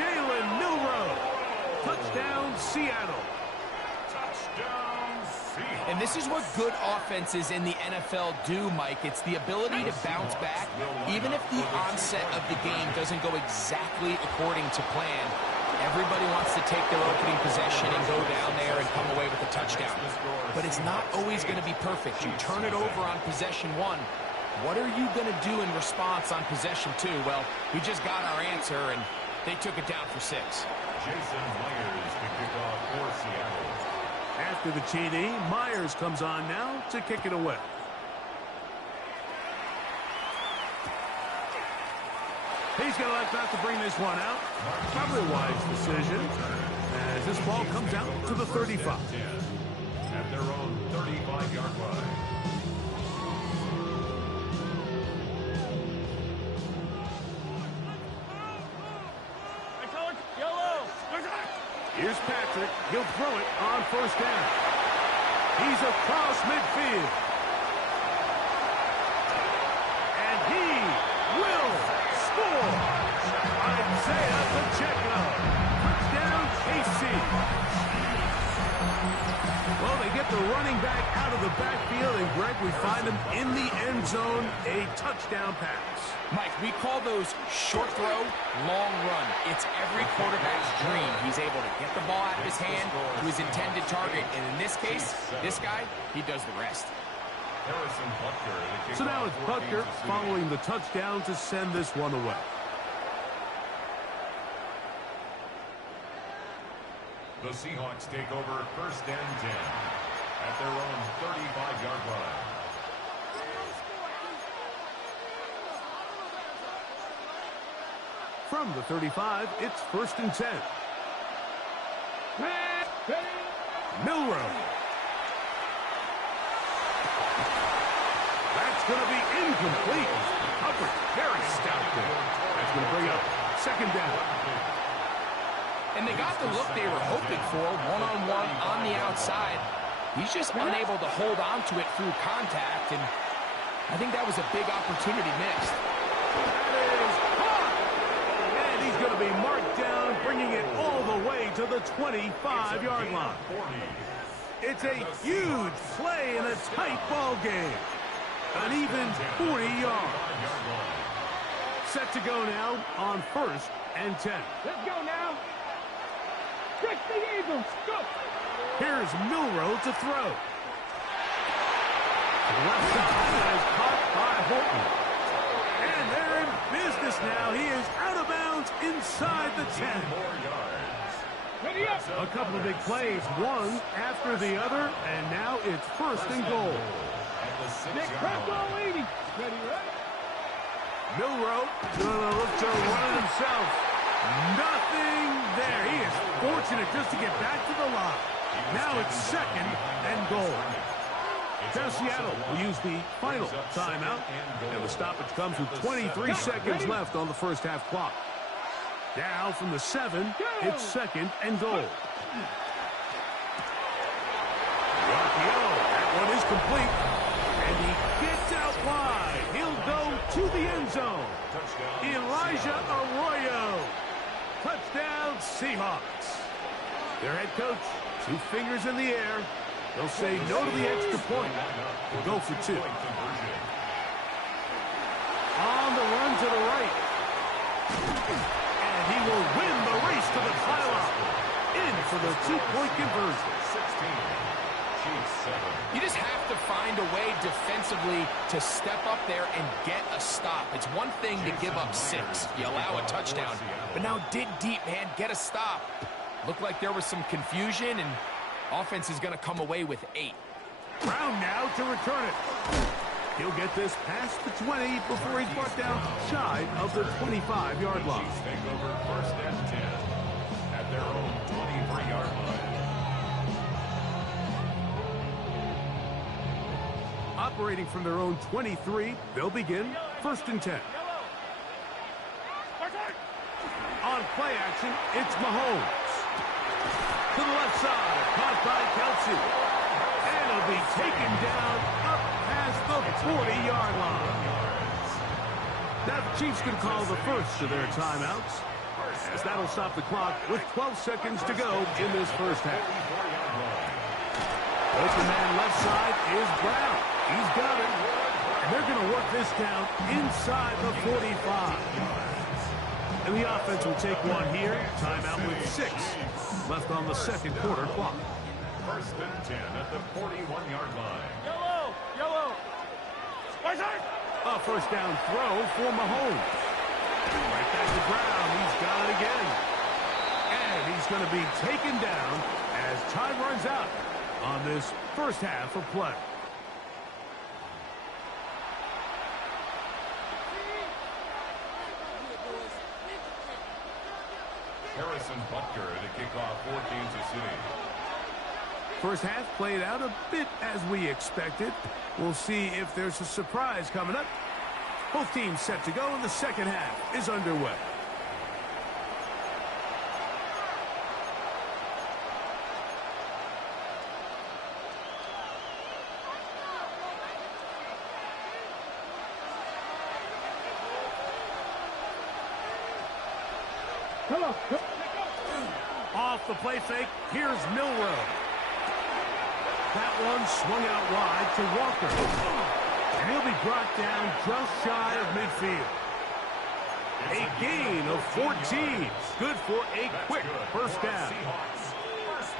Jalen Milroe. Touchdown, Seattle. And this is what good offenses in the NFL do, Mike. It's the ability to bounce back, even if the onset of the game doesn't go exactly according to plan. Everybody wants to take their opening possession and go down there and come away with a touchdown. But it's not always going to be perfect. You turn it over on possession 1. What are you going to do in response on possession 2? Well, we just got our answer, and They took it down for 6. Jason Myers to kick off for Seattle. After the TD, Myers comes on now to kick it away. He's going to elect not to bring this one out. Probably a wise decision as this ball comes out to the 35. At their own 35-yard line. Here's Patrick. He'll throw it on first down. He's across midfield. And he will score. Isaiah Pacheco. Touchdown, KC. Well, they get the running back out of the backfield, and Greg, we find him in the end zone, a touchdown pass. Mike, we call those short throw, long run. It's every quarterback's dream. He's able to get the ball out of his hand to his intended target. And in this case, this guy, he does the rest. So now it's Butker following the touchdown to send this one away. The Seahawks take over first and 10 at their own 35-yard line. From the 35, it's first and 10. Milrow. That's going to be incomplete. Hubbard, very stout there. That's going to bring up second down. And they got the look they were hoping for, one-on-one on the outside. He's just unable to hold on to it through contact, and I think that was a big opportunity missed. That is caught. And he's going to be marked down, bringing it all the way to the 25-yard line. It's a huge play in a tight ball game. An even 40 yards. Set to go now on first and 10. Let's go now. Trick the Eagles. Go. Here's Milrow to throw. Left side is caught by Horton. And they're in business now. He is out of bounds inside the 10. Ready up. A couple of big plays, one after the other, and now it's first and goal. Nick, crack all 80. Ready, right? Milrow gonna look to run it himself. Nothing there. He is fortunate just to get back to the line. Now it's second and goal. Now Seattle will use the final timeout, and the stoppage comes with 23 seconds left on the first half clock. Now from the 7, it's second and goal. That one is complete, and he gets out wide. He'll go to the end zone. Elijah Arroyo. Touchdown, Seahawks. Their head coach, 2 fingers in the air. They'll say no to the extra point. They'll go for 2. On the run to the right. And he will win the race to the pylon. In for the 2-point conversion. You just have to find a way defensively to step up there and get a stop. It's one thing to give up 6. You allow a touchdown. But now dig deep, man. Get a stop. Looked like there was some confusion, and offense is going to come away with 8. Brown now to return it. He'll get this past the 20 before he's brought down shy of the 25-yard line. Take over first and 10 at their own 23-yard line. Operating from their own 23, they'll begin first and 10. On play action, it's Mahomes. To the left side, caught by Kelsey. And it'll be taken down up past the 40-yard line. Now the Chiefs can call the first of their timeouts, as that'll stop the clock with 12 seconds to go in this first half. Open man left side is Brown. He's got it. And they're going to work this down inside the 45. And the offense will take one here. Timeout with 6 left on the second quarter clock. First and 10 at the 41-yard line. Yellow. A first down throw for Mahomes. Right back to ground. He's got it again. And he's going to be taken down as time runs out on this first half of play. Harrison Butker to kick off for Kansas City. First half played out a bit as we expected. We'll see if there's a surprise coming up. Both teams set to go, and the second half is underway. Off the play fake, here's Milroe. That one swung out wide to Walker. And he'll be brought down just shy of midfield. A gain of 14. Good for a quick first down.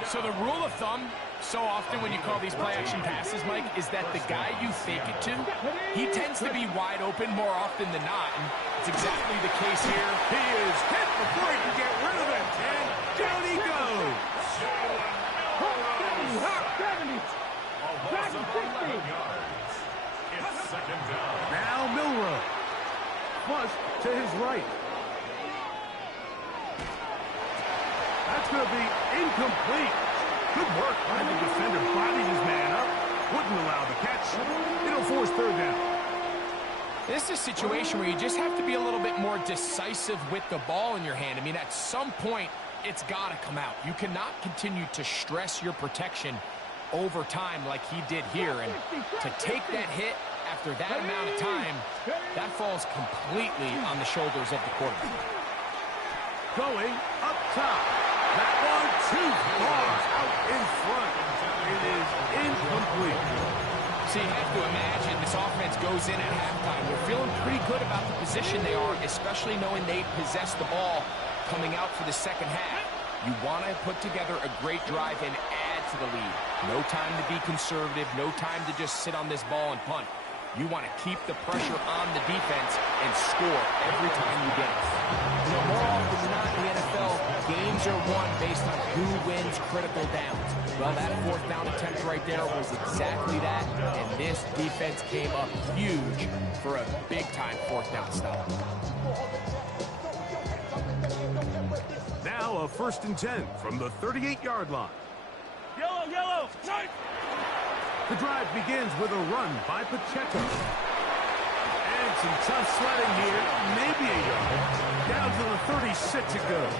So the rule of thumb, so often when you call these play-action passes, Mike, is that the guy you fake it to, he tends to be wide open more often than not. And it's exactly the case here. He is hit before he can get rid of it. And down he goes. Now Milroe. Flush to his right. That's going to be incomplete. Good work by the defender. Bodied his man up. Wouldn't allow the catch. It'll force third down. This is a situation where you just have to be a little bit more decisive with the ball in your hand. I mean, at some point, it's got to come out. You cannot continue to stress your protection over time like he did here. And to take that hit after that amount of time, that falls completely on the shoulders of the quarterback. Going up top. That one too far out in front. It is incomplete. So you have to imagine this offense goes in at halftime. They're feeling pretty good about the position they are, especially knowing they possess the ball coming out for the second half. You want to put together a great drive and add to the lead. No time to be conservative. No time to just sit on this ball and punt. You want to keep the pressure on the defense and score every time you get it. You know, more often than not in the NFL, games are won based on who wins critical downs. Well, that fourth down attempt right there was exactly that, and this defense came up huge for a big-time fourth down stop. Now a 1st and 10 from the 38-yard line. Yellow, yellow, nice. The drive begins with a run by Pacheco. And some tough sledding here. Maybe a yard. Down to the 36 it goes.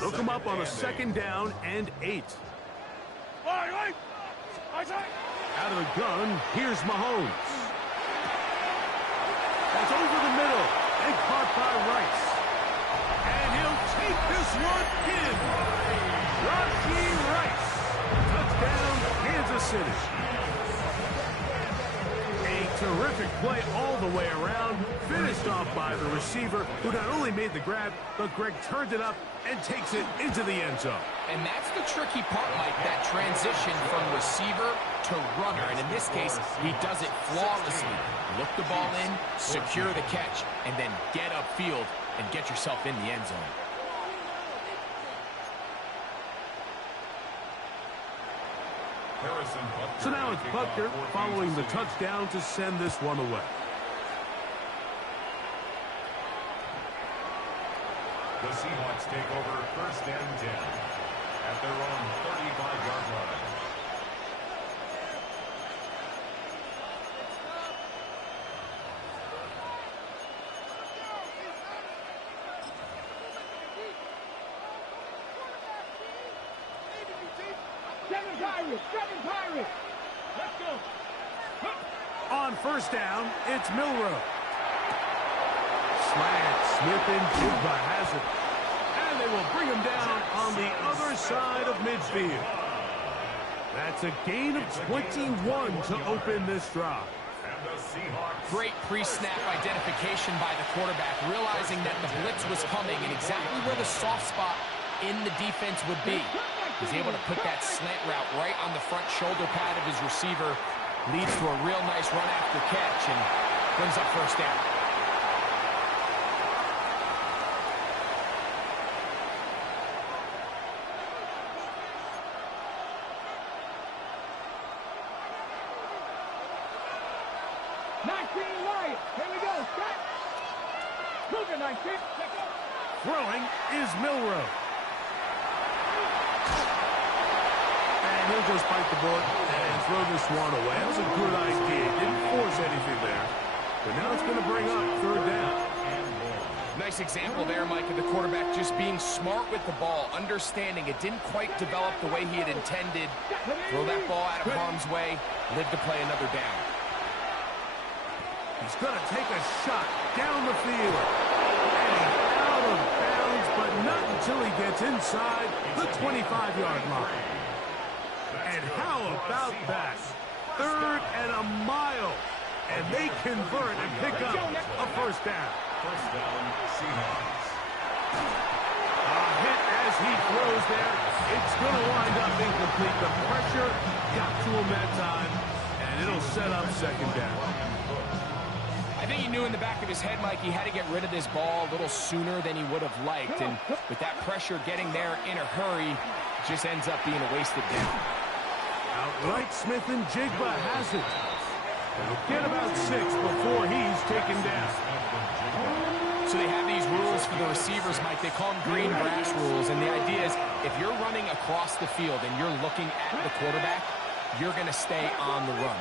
They'll come up on a 2nd down and 8. Out of the gun, here's Mahomes. That's over the middle and caught by Rice. And he'll take this one in. Rashi Rice. Touchdown, Kansas City. A terrific play all the way around. Finished off by the receiver, who not only made the grab, but Greg turned it up and takes it into the end zone. And that's the tricky part, Mike, that transition from receiver to runner. And in this case, he does it flawlessly. Look the ball in, secure the catch, and then get upfield and get yourself in the end zone. So now it's Butker following the touchdown to send this one away. The Seahawks take over 1st and 10 at their own 35-yard line. Let's go. On 1st down, it's Milroe. Slant, Smith and Jigba has it. And they will bring him down on the other side of midfield. That's a gain of 21 to open this drive. Great pre-snap identification by the quarterback, realizing that the blitz was coming and exactly where the soft spot in the defense would be. He's able to put that slant route right on the front shoulder pad of his receiver, leads to a real nice run after catch and brings up first down. Throwing is Milrow. And he'll just bite the bullet and throw this one away. That was a good idea. Didn't force anything there. But now it's going to bring up third down. Nice example there, Mike, of the quarterback just being smart with the ball, understanding it didn't quite develop the way he had intended. Throw that ball out of harm's way, live to play another down. He's going to take a shot down the field. And he's out of bounds, but not until he gets inside the 25-yard line. And how about that? 3rd and a mile. And they convert and pick up a first down. First down, Seahawks. A hit as he throws there. It's going to wind up incomplete. The pressure got to him that time, and it'll set up second down. I think he knew in the back of his head, Mike, he had to get rid of this ball a little sooner than he would have liked. And with that pressure getting there in a hurry, it just ends up being a wasted down. Outright Smith and Jigba has it. They'll get about 6 before he's taken down. So they have these rules for the receivers, Mike. They call them green grass rules. And the idea is if you're running across the field and you're looking at the quarterback, you're going to stay on the run.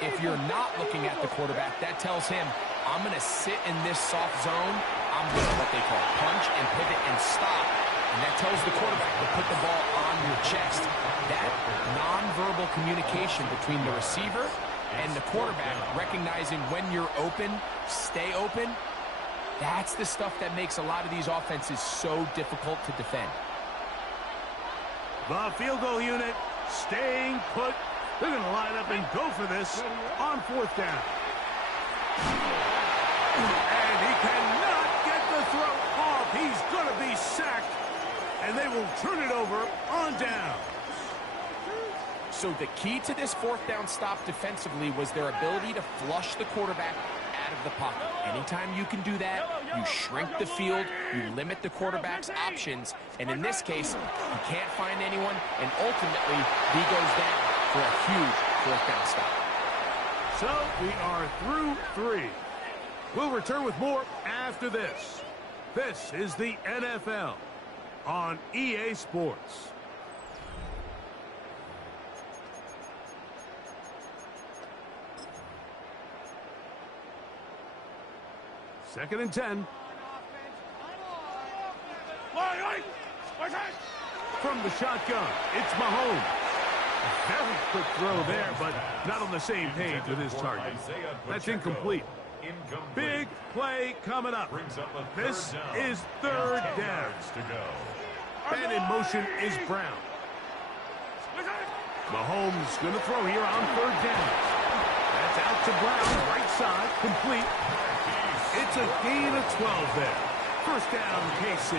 If you're not looking at the quarterback, that tells him, I'm going to sit in this soft zone. I'm going to what they call punch and pivot and stop. And that tells the quarterback to put the ball on your chest. That nonverbal communication between the receiver and the quarterback, recognizing when you're open, stay open, that's the stuff that makes a lot of these offenses so difficult to defend. The field goal unit staying put. They're going to line up and go for this on 4th down. And he cannot get the throw off. He's going to be sacked. And they will turn it over on down. So the key to this 4th down stop defensively was their ability to flush the quarterback out of the pocket. Anytime you can do that, you shrink the field, you limit the quarterback's options, and in this case, he can't find anyone, and ultimately, he goes down for a huge 4th down stop. So we are through 3. We'll return with more after this. This is the NFL on EA Sports. Second and 10. From the shotgun, it's Mahomes. Very quick throw there, but not on the same page with his target. That's incomplete. Big play coming up. This is 3rd down. And in motion is Brown. Mahomes going to throw here on 3rd down. That's out to Brown, right side, complete. It's a gain of 12 there. First down, KC.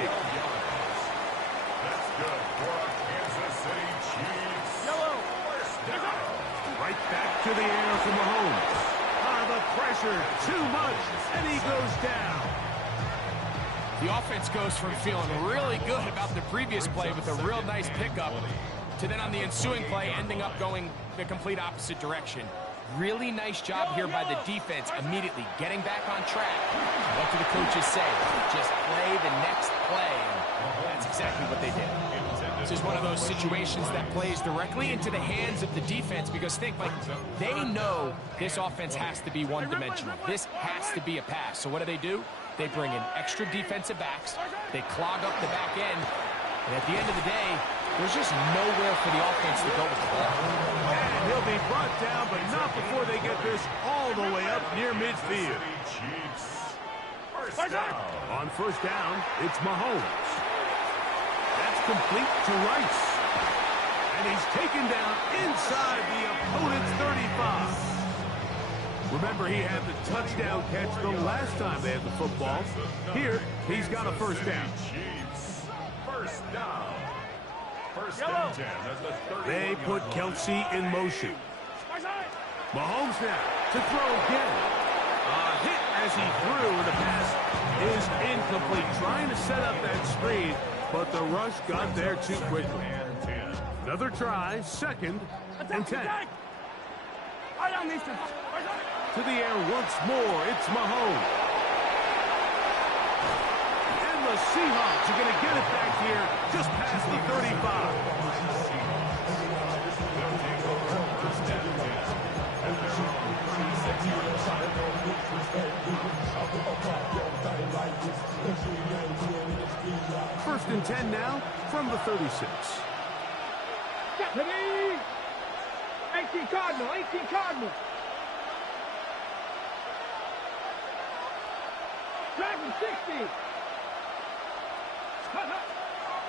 That's good for our Kansas City Chiefs. First down. Right back to the air for Mahomes. The pressure, too much, and he goes down. The offense goes from feeling really good about the previous play with a real nice pickup to then on the ensuing play ending up going the complete opposite direction. Really nice job here by the defense, immediately getting back on track. What do the coaches say? Just play the next play. And that's exactly what they did. This is one of those situations that plays directly into the hands of the defense because think, like, they know this offense has to be one-dimensional. This has to be a pass. So what do? They bring in extra defensive backs. They clog up the back end. And at the end of the day, there's just nowhere for the offense to go with the ball. And he'll be brought down, but not before they get this all the way up near midfield. On first down, it's Mahomes. That's complete to Rice. And he's taken down inside the opponent's 35. Remember, he had the touchdown catch the last time they had the football. Here, he's got a first down. First down. First and 10 at the 31. They put Kelsey in motion. Mahomes now to throw again. A hit as he threw, and the pass is incomplete. Trying to set up that screen, but the rush got there too quickly. Another try, 2nd and 10. To the air once more, it's Mahomes. And the Seahawks are going to get it back here just past the 35. First and 10 now from the 36. 18 Cardinal, 18 Cardinal. Dragon 60.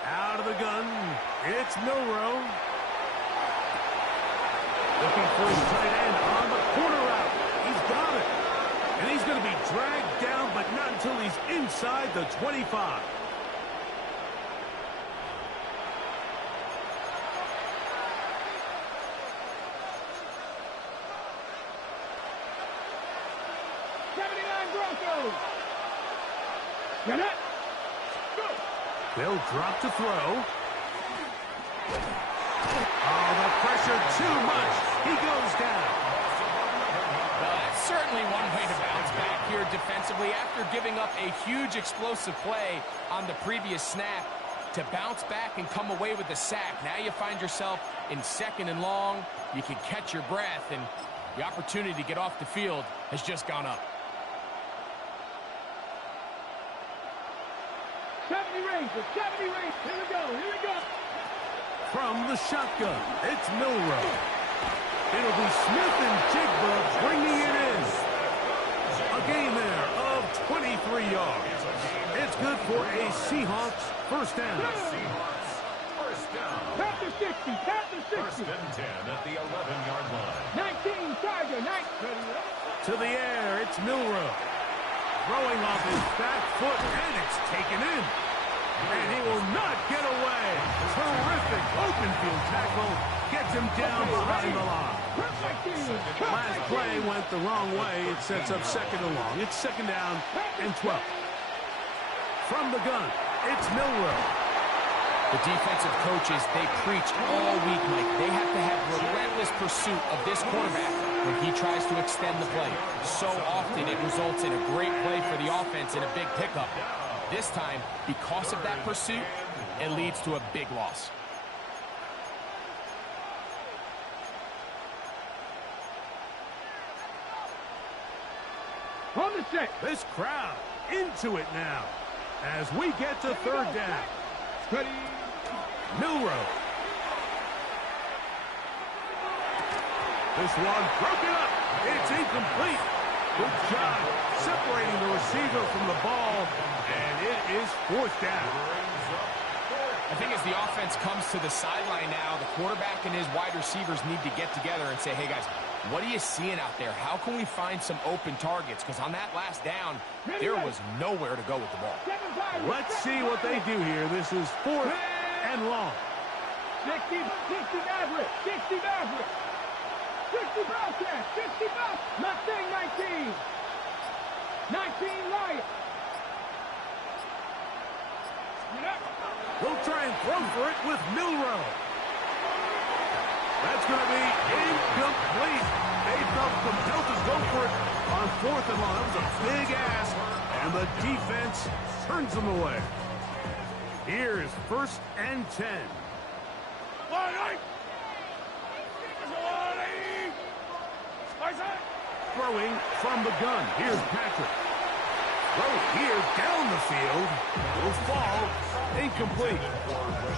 Out of the gun, it's Milrow. Looking for his tight end on the corner route. He's got it. And he's going to be dragged down, but not until he's inside the 25. They'll drop to throw. Oh, the pressure too much. He goes down. Well, that's certainly one way to bounce back here defensively after giving up a huge explosive play on the previous snap. To bounce back and come away with a sack. Now you find yourself in 2nd and long. You can catch your breath, and the opportunity to get off the field has just gone up. 70 Rangers, 70 Rangers. Here we go, here we go. From the shotgun, it's Milrow. It'll be Smith and Jigba bringing it in. A gain there of 23 yards. It's good for a Seahawks first down. Panther 60, Panther 60. First and 10 at the 11-yard line. 19, Tiger, 19. To the air, it's Milrow. Throwing off his back foot, and it's taken in. And he will not get away. Terrific open field tackle. Gets him down behind the line. Last play went the wrong way. It sets up 2nd and long. It's 2nd down and 12. From the gun, it's Milrow. The defensive coaches, they preach all week, Mike. They have to have relentless pursuit of this quarterback when he tries to extend the play. So often it results in a great play for the offense and a big pickup. This time, because of that pursuit, it leads to a big loss. On the set. This crowd into it now as we get to 3rd down. Ready. Milrow. This one broken up. It's incomplete. Good job separating the receiver from the ball, and it is 4th down. I think as the offense comes to the sideline now, the quarterback and his wide receivers need to get together and say, hey, guys, what are you seeing out there? How can we find some open targets? Because on that last down, there was nowhere to go with the ball. Let's see what they do here. This is 4th and long. 60 Maverick, 60 Maverick. 60 Bobcat, 60 Bob. Mustang 19. 19 Riot. He'll try and throw for it with Milrow. That's going to be incomplete. They felt compelled to go for it on 4th and long. That was a big ask, and the defense turns them away. Here's 1st and 10. Throwing from the gun. Here's Patrick. Throw here down the field. Will fall. Incomplete.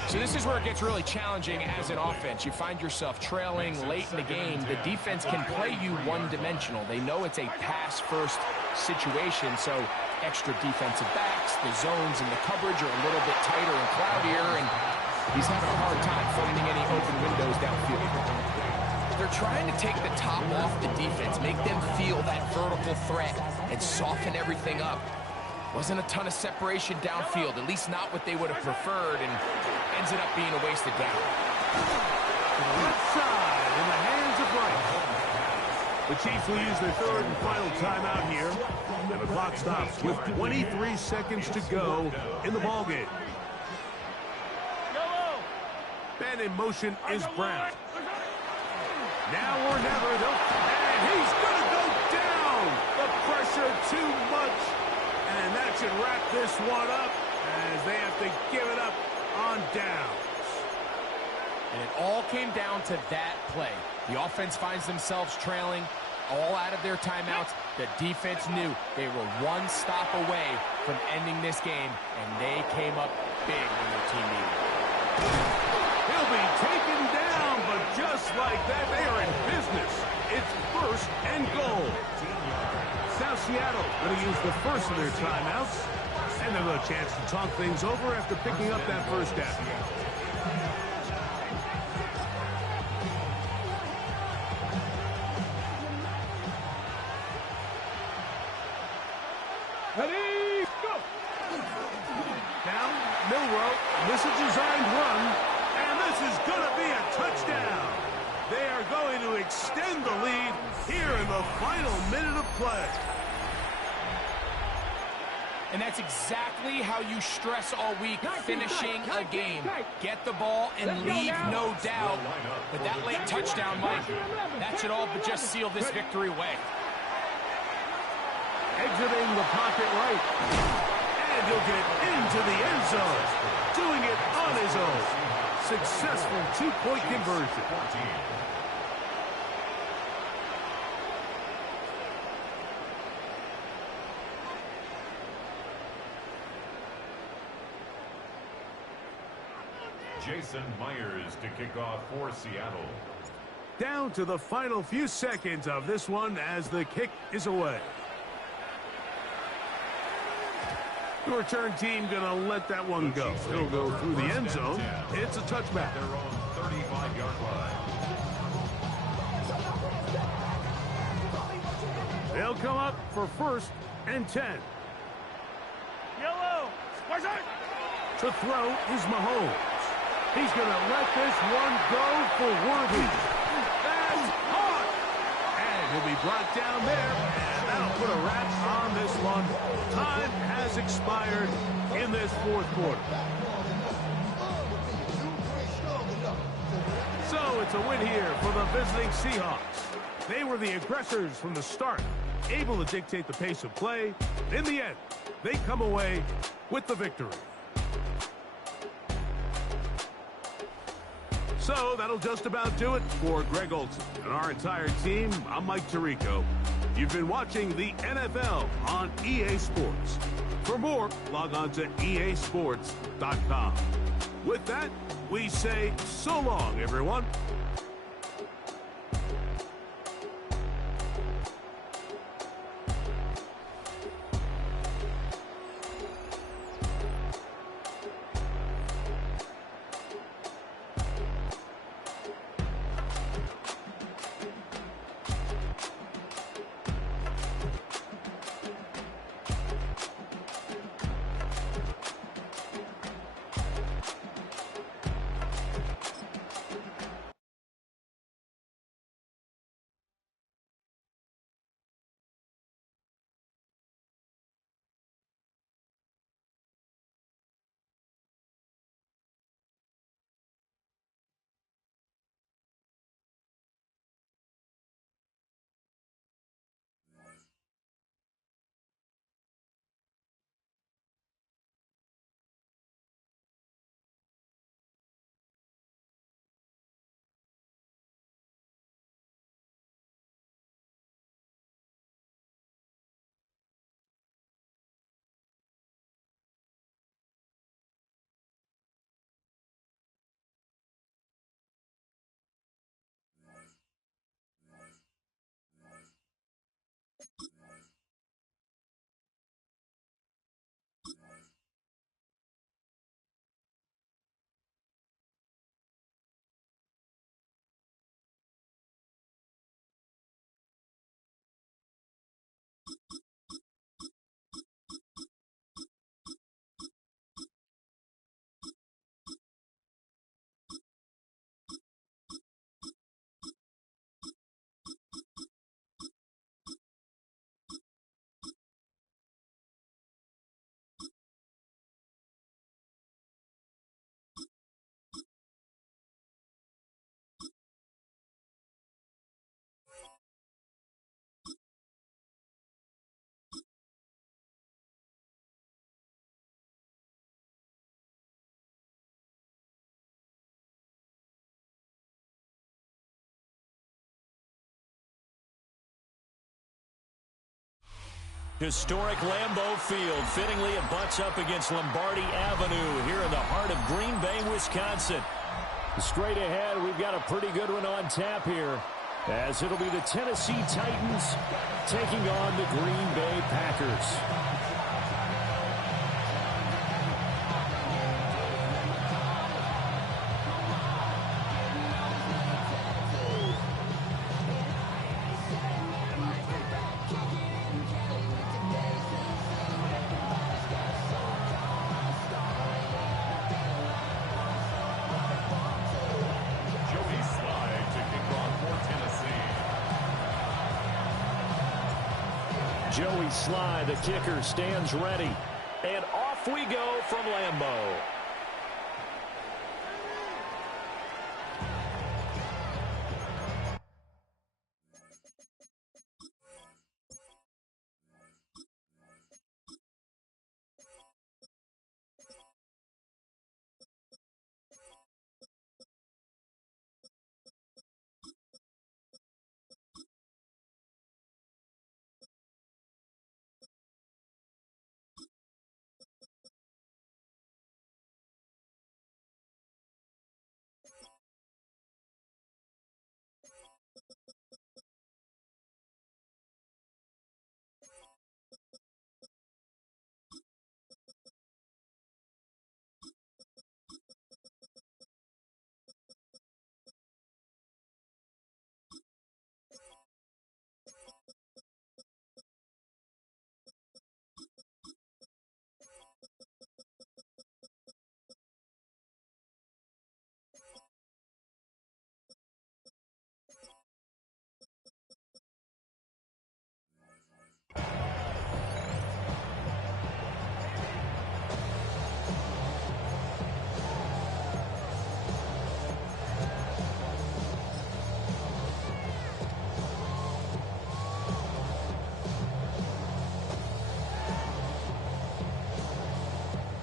So this is where it gets really challenging as an offense. You find yourself trailing late in the game. The defense can play you one-dimensional. They know it's a pass-first situation, so extra defensive backs, the zones and the coverage are a little bit tighter and cloudier, and he's having a hard time finding any open windows downfield. They're trying to take the top off the defense, make them feel that vertical threat, and soften everything up. Wasn't a ton of separation downfield, at least not what they would have preferred, and ends it up being a wasted down. Left side in the hands of Wright. The Chiefs will use their third and final timeout here. And the clock stops with 23 seconds to go in the ballgame. Man in motion is Brown. Now or never, and he's going to go down. The pressure too much. And that should wrap this one up as they have to give it up on downs. And it all came down to that play. The offense finds themselves trailing, all out of their timeouts. The defense knew they were one stop away from ending this game, and they came up big when their team needed it. He'll be taken down, but just like that, they are in business. It's first and goal. South Seattle going to use the first of their timeouts, and they'll have a chance to talk things over after picking up that first down. Ready, go! Now, Milrow, this is a designed run, and this is going to be a touchdown. They are going to extend the lead here in the final minute of play. And that's exactly how you stress all week, finishing a game. Get the ball and leave no doubt. But that late touchdown, Mike, that should all but just seal this victory away. Exiting the pocket right. And he'll get into the end zone. Doing it on his own. Successful two-point conversion. Jason Myers to kick off for Seattle. Down to the final few seconds of this one as the kick is away. The return team going to let that one go. It'll go through the end zone. It's a touchback. Their own 35-yard line. They'll come up for first and 10. Yellow! Where's it? To throw is Mahomes. He's going to let this one go for Worthy. That's hot! And he'll be brought down there, and that'll put a wrap on this one. Time has expired in this fourth quarter. So it's a win here for the visiting Seahawks. They were the aggressors from the start, able to dictate the pace of play. In the end, they come away with the victory. So that'll just about do it for Greg Olson and our entire team. I'm Mike Tirico. You've been watching the NFL on EA Sports. For more, log on to easports.com. With that, we say so long, everyone. Historic Lambeau Field. Fittingly, it butts up against Lombardi Avenue here in the heart of Green Bay, Wisconsin. Straight ahead, we've got a pretty good one on tap here, as it'll be the Tennessee Titans taking on the Green Bay Packers. Joey Sly, the kicker, stands ready. And off we go from Lambeau.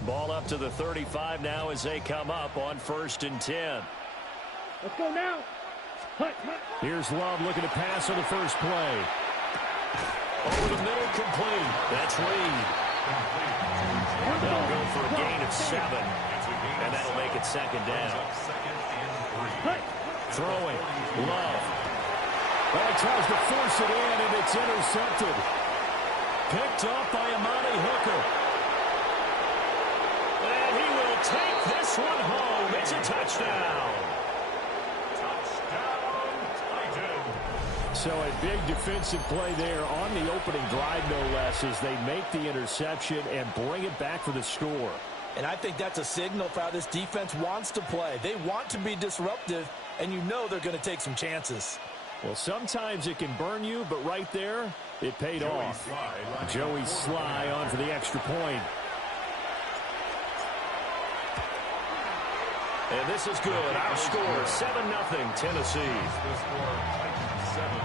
Ball up to the 35 now as they come up on 1st and 10. Let's go now. Here's Love looking to pass on the first play. Over the middle, complete. That's Reed. They'll go for a gain of 7. And that'll make it 2nd down. Throwing. Love. Well, he tries to force it in, and it's intercepted. Picked up by Amani Hooker. And he will take this one home. It's a touchdown. So a big defensive play there on the opening drive, no less, as they make the interception and bring it back for the score. And I think that's a signal for how this defense wants to play. They want to be disruptive, and you know they're going to take some chances. Well, sometimes it can burn you, but right there, it paid off. Joey Sly on for the extra point. And this is good. Our score, 7-0 Tennessee. The score, Titans 7,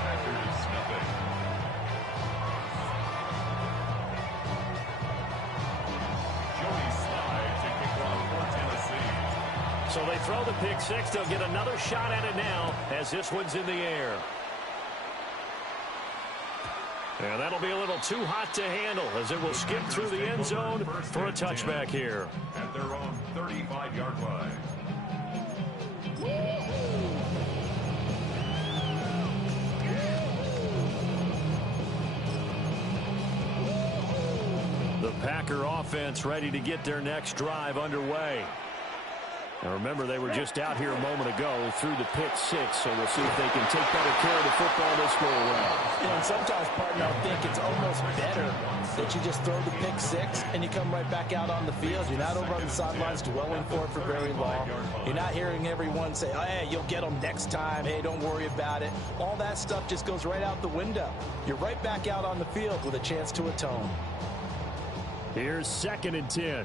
Packers nothing. Joey Sly to kick off for Tennessee. So they throw the pick six. They'll get another shot at it now as this one's in the air. And that'll be a little too hot to handle as it will skip through the end zone for a touchback here. At their own 35-yard line. The Packer offense ready to get their next drive underway. Now remember, they were just out here a moment ago through the pick six, so we'll see if they can take better care of the football this go around. And sometimes, partner, I think it's almost better that you just throw the pick six and you come right back out on the field. You're not over on the sidelines dwelling for it for very long. You're not hearing everyone say, oh, hey, you'll get them next time. Hey, don't worry about it. All that stuff just goes right out the window. You're right back out on the field with a chance to atone. Here's 2nd and 10.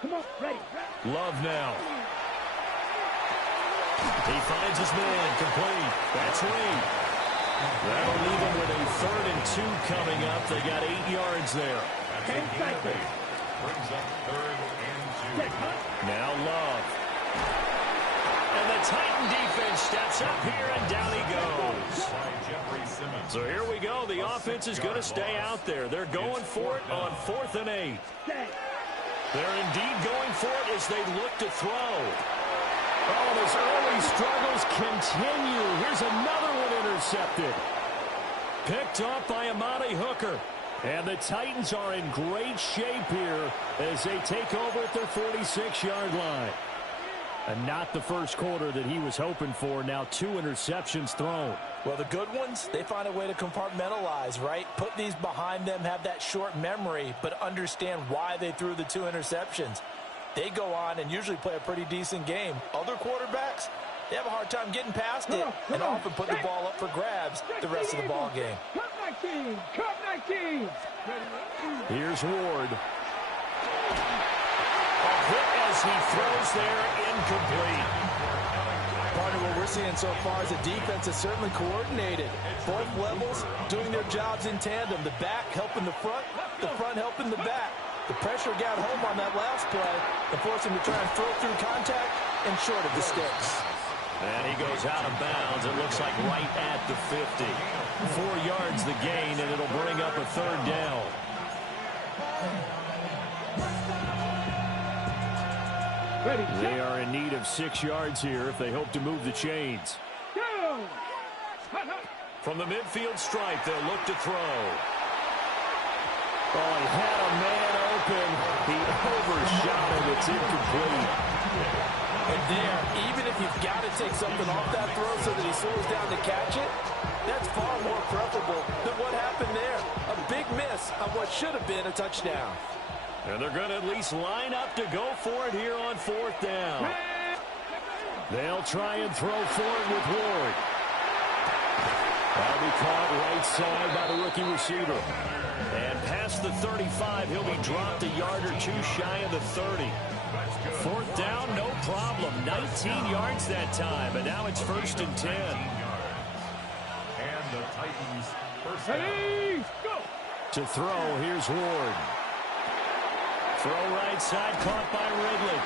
Come on, ready. Love now. He finds his man, complete. That's Reed. That'll leave him with a 3rd and 2 coming up. They got 8 yards there. 10 seconds. Brings up 3rd and 2. Now Love. And the Titan defense steps up here, and down he goes. By Jeffrey Simmons. So here we go. The offense is going to stay out there. They're going for it on 4th and 8. They're indeed going for it as they look to throw. Oh, those early struggles continue. Here's another one intercepted. Picked off by Amani Hooker. And the Titans are in great shape here as they take over at their 46-yard line. And not the first quarter that he was hoping for. Now 2 interceptions thrown. Well, the good ones, they find a way to compartmentalize, right? Put these behind them, have that short memory, but understand why they threw the 2 interceptions. They go on and usually play a pretty decent game. Other quarterbacks, they have a hard time getting past it and often put the ball up for grabs the rest of the ball game. Cut 19. Here's Ward. A hit as he throws there, incomplete. Partner, what we're seeing so far is the defense is certainly coordinated. Both levels doing their jobs in tandem. The back helping the front helping the back. The pressure got home on that last play and forced him to try and throw through contact and short of the sticks. And he goes out of bounds. It looks like right at the 50. 4 yards the gain, and it'll bring up a 3rd down. They are in need of 6 yards here if they hope to move the chains. From the midfield stripe, they'll look to throw. Oh, he had a man open. He overshot him. It's incomplete. And there, even if you've got to take something off that throw so that he slows down to catch it, that's far more preferable than what happened there. A big miss on what should have been a touchdown. And they're going to at least line up to go for it here on 4th down. They'll try and throw for it with Ward. That'll be caught right side by the rookie receiver. And past the 35, he'll be dropped a yard or 2 shy of the 30. 4th down, no problem. 19 yards that time, and now it's 1st and 10. And the Titans first down. To throw, here's Ward. Throw right side, caught by Ridley.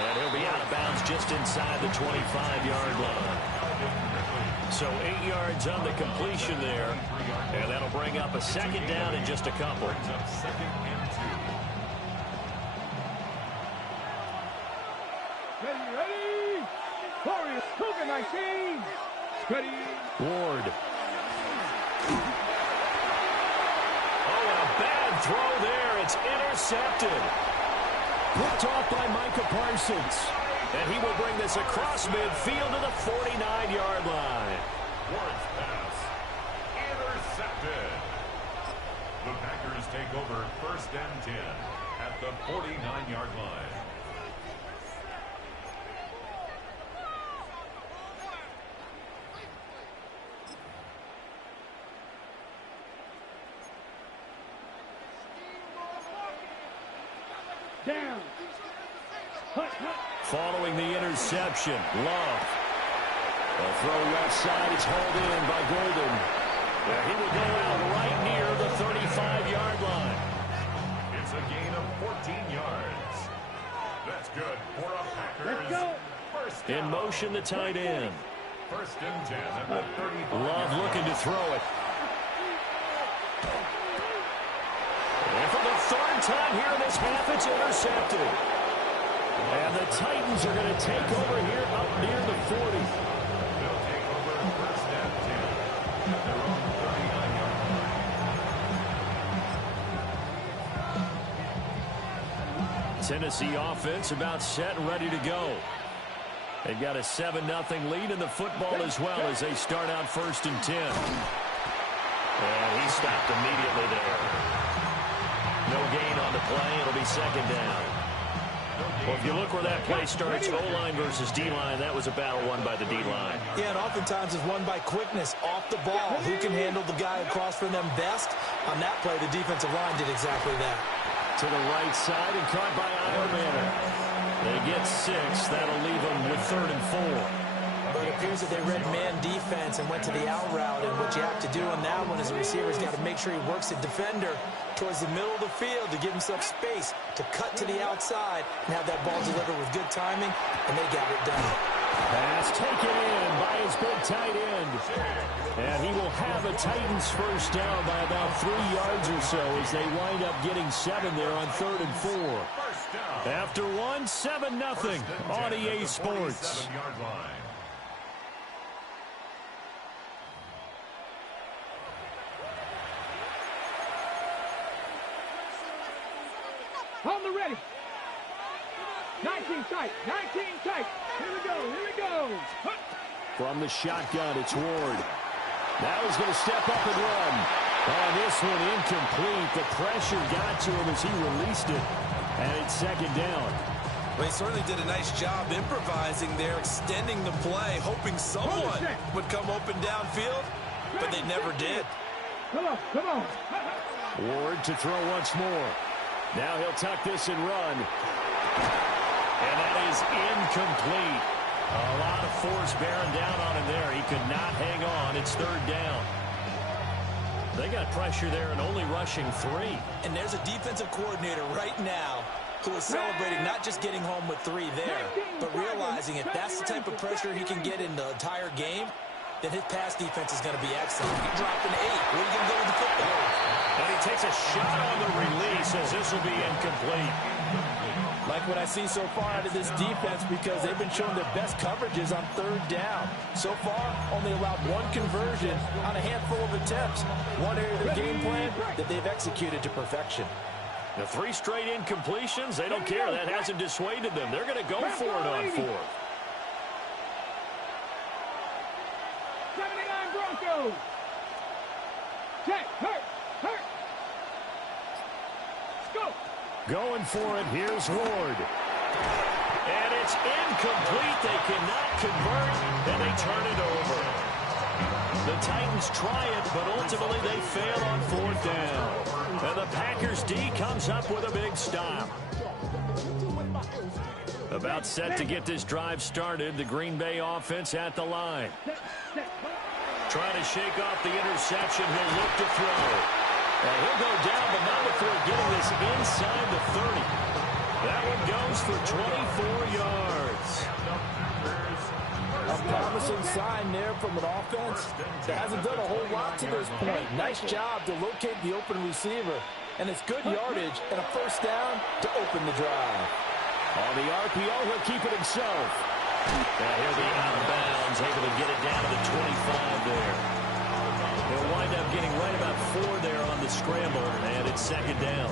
And he'll be out of bounds just inside the 25-yard line. So 8 yards on the completion there. And that'll bring up a 2nd down in just a couple. Ready? Warriors, Cougar 19. Ready? Ward. Oh, and a bad throw there. It's intercepted. Picked off by Micah Parsons. And he will bring this across midfield to the 49-yard line. Ward's pass intercepted. The Packers take over 1st and 10 at the 49-yard line. Down. Following the interception, Love. A throw left side, it's hauled in by Golden. He will go out right near the 35-yard line. It's a gain of 14 yards. That's good for a Packers. Let's go. First down. In motion, the tight end. 1st and 10 at the 35. Love looking to throw it. And for the 3rd time here in this half, it's intercepted. And the Titans are going to take over here up near the 40. They'll take over 1st and 10 at their own 39-yard line. Tennessee offense about set and ready to go. They've got a 7-0 lead in the football as well as they start out 1st and 10. And he stopped immediately there. No gain on the play. It'll be 2nd down. Well, if you look where that play starts, O-line versus D-line, that was a battle won by the D-line. Yeah, and oftentimes it's won by quickness off the ball. Who can handle the guy across from them best? On that play, the defensive line did exactly that. To the right side and caught by Ironman. They get 6. That'll leave them with 3rd and 4. But it appears that they read man defense and went to the out route. And what you have to do on that one as a receiver is got to make sure he works the defender towards the middle of the field to give himself space to cut to the outside and have that ball delivered with good timing, and they got it done. Pass taken in by his big tight end. And he will have a Titans first down by about 3 yards or so as they wind up getting 7 there on 3rd and 4. After 1, 7-0 on EA Sports. On the ready. 19 tight. 19 tight. Here we go. Here we go. From the shotgun, it's Ward. Now he's going to step up and run. On this one, incomplete. The pressure got to him as he released it. And it's 2nd down. Well, he certainly did a nice job improvising there, extending the play, hoping someone would come open downfield, but they never did. Come on, come on. Ward to throw once more. Now he'll tuck this and run. And that is incomplete. A lot of force bearing down on him there. He could not hang on. It's 3rd down. They got pressure there and only rushing 3. And there's a defensive coordinator right now who is celebrating not just getting home with 3 there, but realizing if that's the type of pressure he can get in the entire game, then his pass defense is going to be excellent. He dropped an 8. Where are you going to go with the football? And he takes a shot on the release as this will be incomplete. Like what I see so far out of this defense, because they've been showing their best coverages on 3rd down. So far, only allowed 1 conversion on a handful of attempts. One area of their game plan that they've executed to perfection. The 3 straight incompletions, they don't care. That hasn't dissuaded them. They're going to go for it on 4th. 79 Broncos. Check. Hurt. Go. Going for it. Here's Ward. And it's incomplete. They cannot convert, and they turn it over. The Titans try it, but ultimately they fail on 4th down. And the Packers D comes up with a big stop. About set to get this drive started. The Green Bay offense at the line. Trying to shake off the interception. He'll look to throw. And he'll go down, but not before getting this inside the 30. That one goes for 24 yards. A promising sign there from an offense that hasn't done a whole lot to this point. Nice job to locate the open receiver. And it's good yardage and a first down to open the drive. On the RPO, he'll keep it himself. Now he'll be out of bounds, able to get it down to the 25 there. He'll wind up getting right about 4 there on the scramble, and it's 2nd down.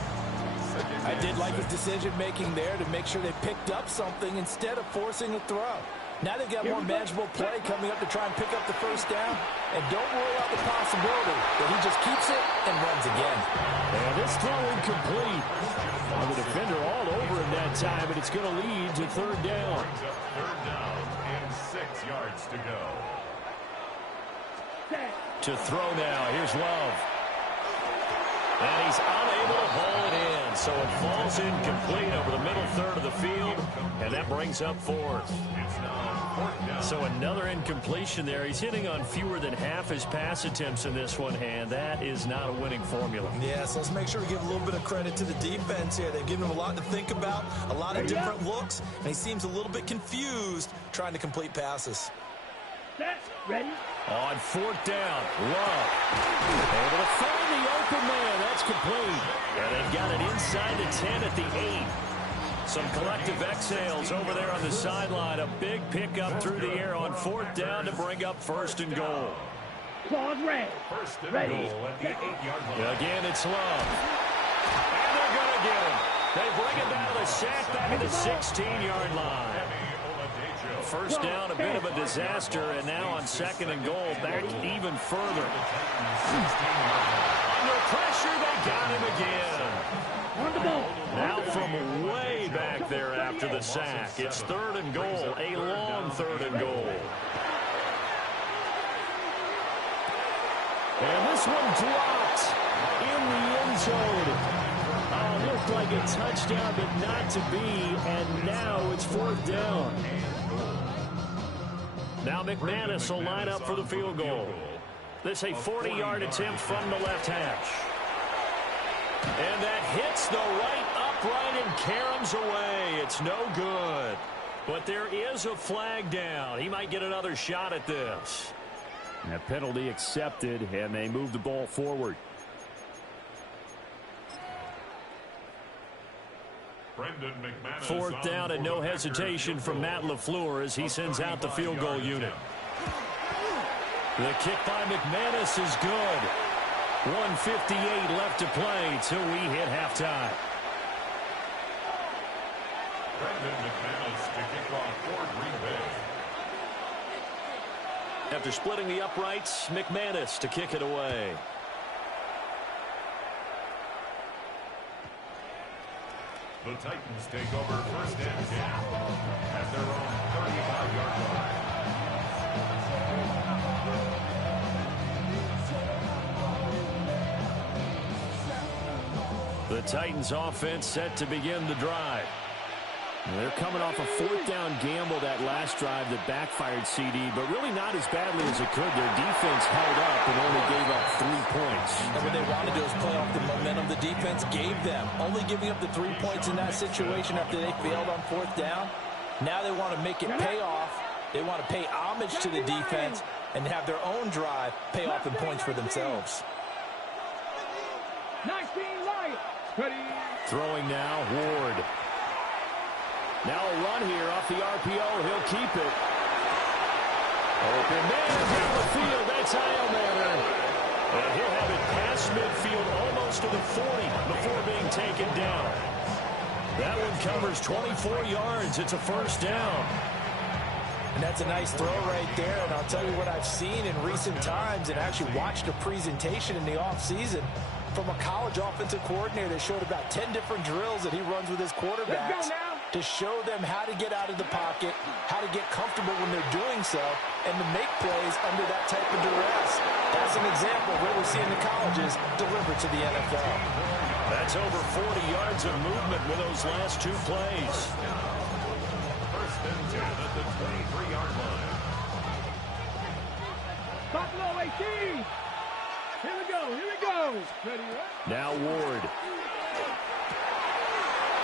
I did like his decision-making there to make sure they picked up something instead of forcing a throw. Now they've got more manageable play coming up to try and pick up the first down. And don't rule out the possibility that he just keeps it and runs again. And this throw incomplete. The defender all over him that time, and it's going to lead to 3rd down. 3rd down and 6 yards to go. To throw now. Here's Love. And he's unable to haul it in. So it falls incomplete over the middle 3rd of the field. And that brings up 4th. So another incompletion there. He's hitting on fewer than half his pass attempts in this one. And that is not a winning formula. Yeah, so let's make sure we give a little bit of credit to the defense here. They've given him a lot to think about, a lot of different looks. And he seems a little bit confused trying to complete passes. That's ready. On 4th down, Love. Able to find the open man. That's complete. And they've got it inside the 10 at the 8. Some collective exhales over there on the sideline. A big pickup through the air on 4th down to bring up 1st and goal. Claws red. Ready. Again, it's Love. And they're going to get him. They bring him down to the sack back at the 16-yard line. First down, a bit of a disaster, and now on 2nd and goal, back even further. Under pressure, they got him again. Now from way back there after the sack, it's 3rd and goal, a long 3rd and goal. And this one dropped in the end zone. Oh, looked like a touchdown, but not to be, and now it's 4th down. Now McManus will line up for the field goal. This a 40-yard attempt from the left hash. And that hits the right upright and caroms away. It's no good. But there is a flag down. He might get another shot at this. And a penalty accepted, and they move the ball forward. Fourth down and no hesitation from Matt LaFleur as he sends out the field goal unit. The kick by McManus is good. 1:58 left to play till we hit halftime. McManus to kick off for Green Bay. After splitting the uprights, McManus to kick it away. The Titans take over first and 10 at their own 35-yard line. The Titans offense set to begin the drive. They're coming off a fourth down gamble that last drive that backfired, CD, but really not as badly as it could. Their defense held up and only gave up 3 points. And what they want to do is play off the momentum the defense gave them. Only giving up the 3 points in that situation after they failed on fourth down. Now they want to make it pay off. They want to pay homage to the defense and have their own drive pay off in points for themselves. 19 right. Ready. Throwing now, Ward. Now a run here off the RPO. He'll keep it. Open man down the field. That's Iomanner. And he'll have it past midfield almost to the 40 before being taken down. That one covers 24 yards. It's a first down. And that's a nice throw right there. And I'll tell you what I've seen in recent times and actually watched a presentation in the offseason from a college offensive coordinator that showed about 10 different drills that he runs with his quarterbacks to show them how to get out of the pocket, how to get comfortable when they're doing so, and to make plays under that type of duress. That's an example of what we see in the colleges delivered to the NFL. That's over 40 yards of movement with those last 2 plays. First and 10 at the 23-yard line. Buffalo 18. Here we go. Here we go. Ready. Now Ward.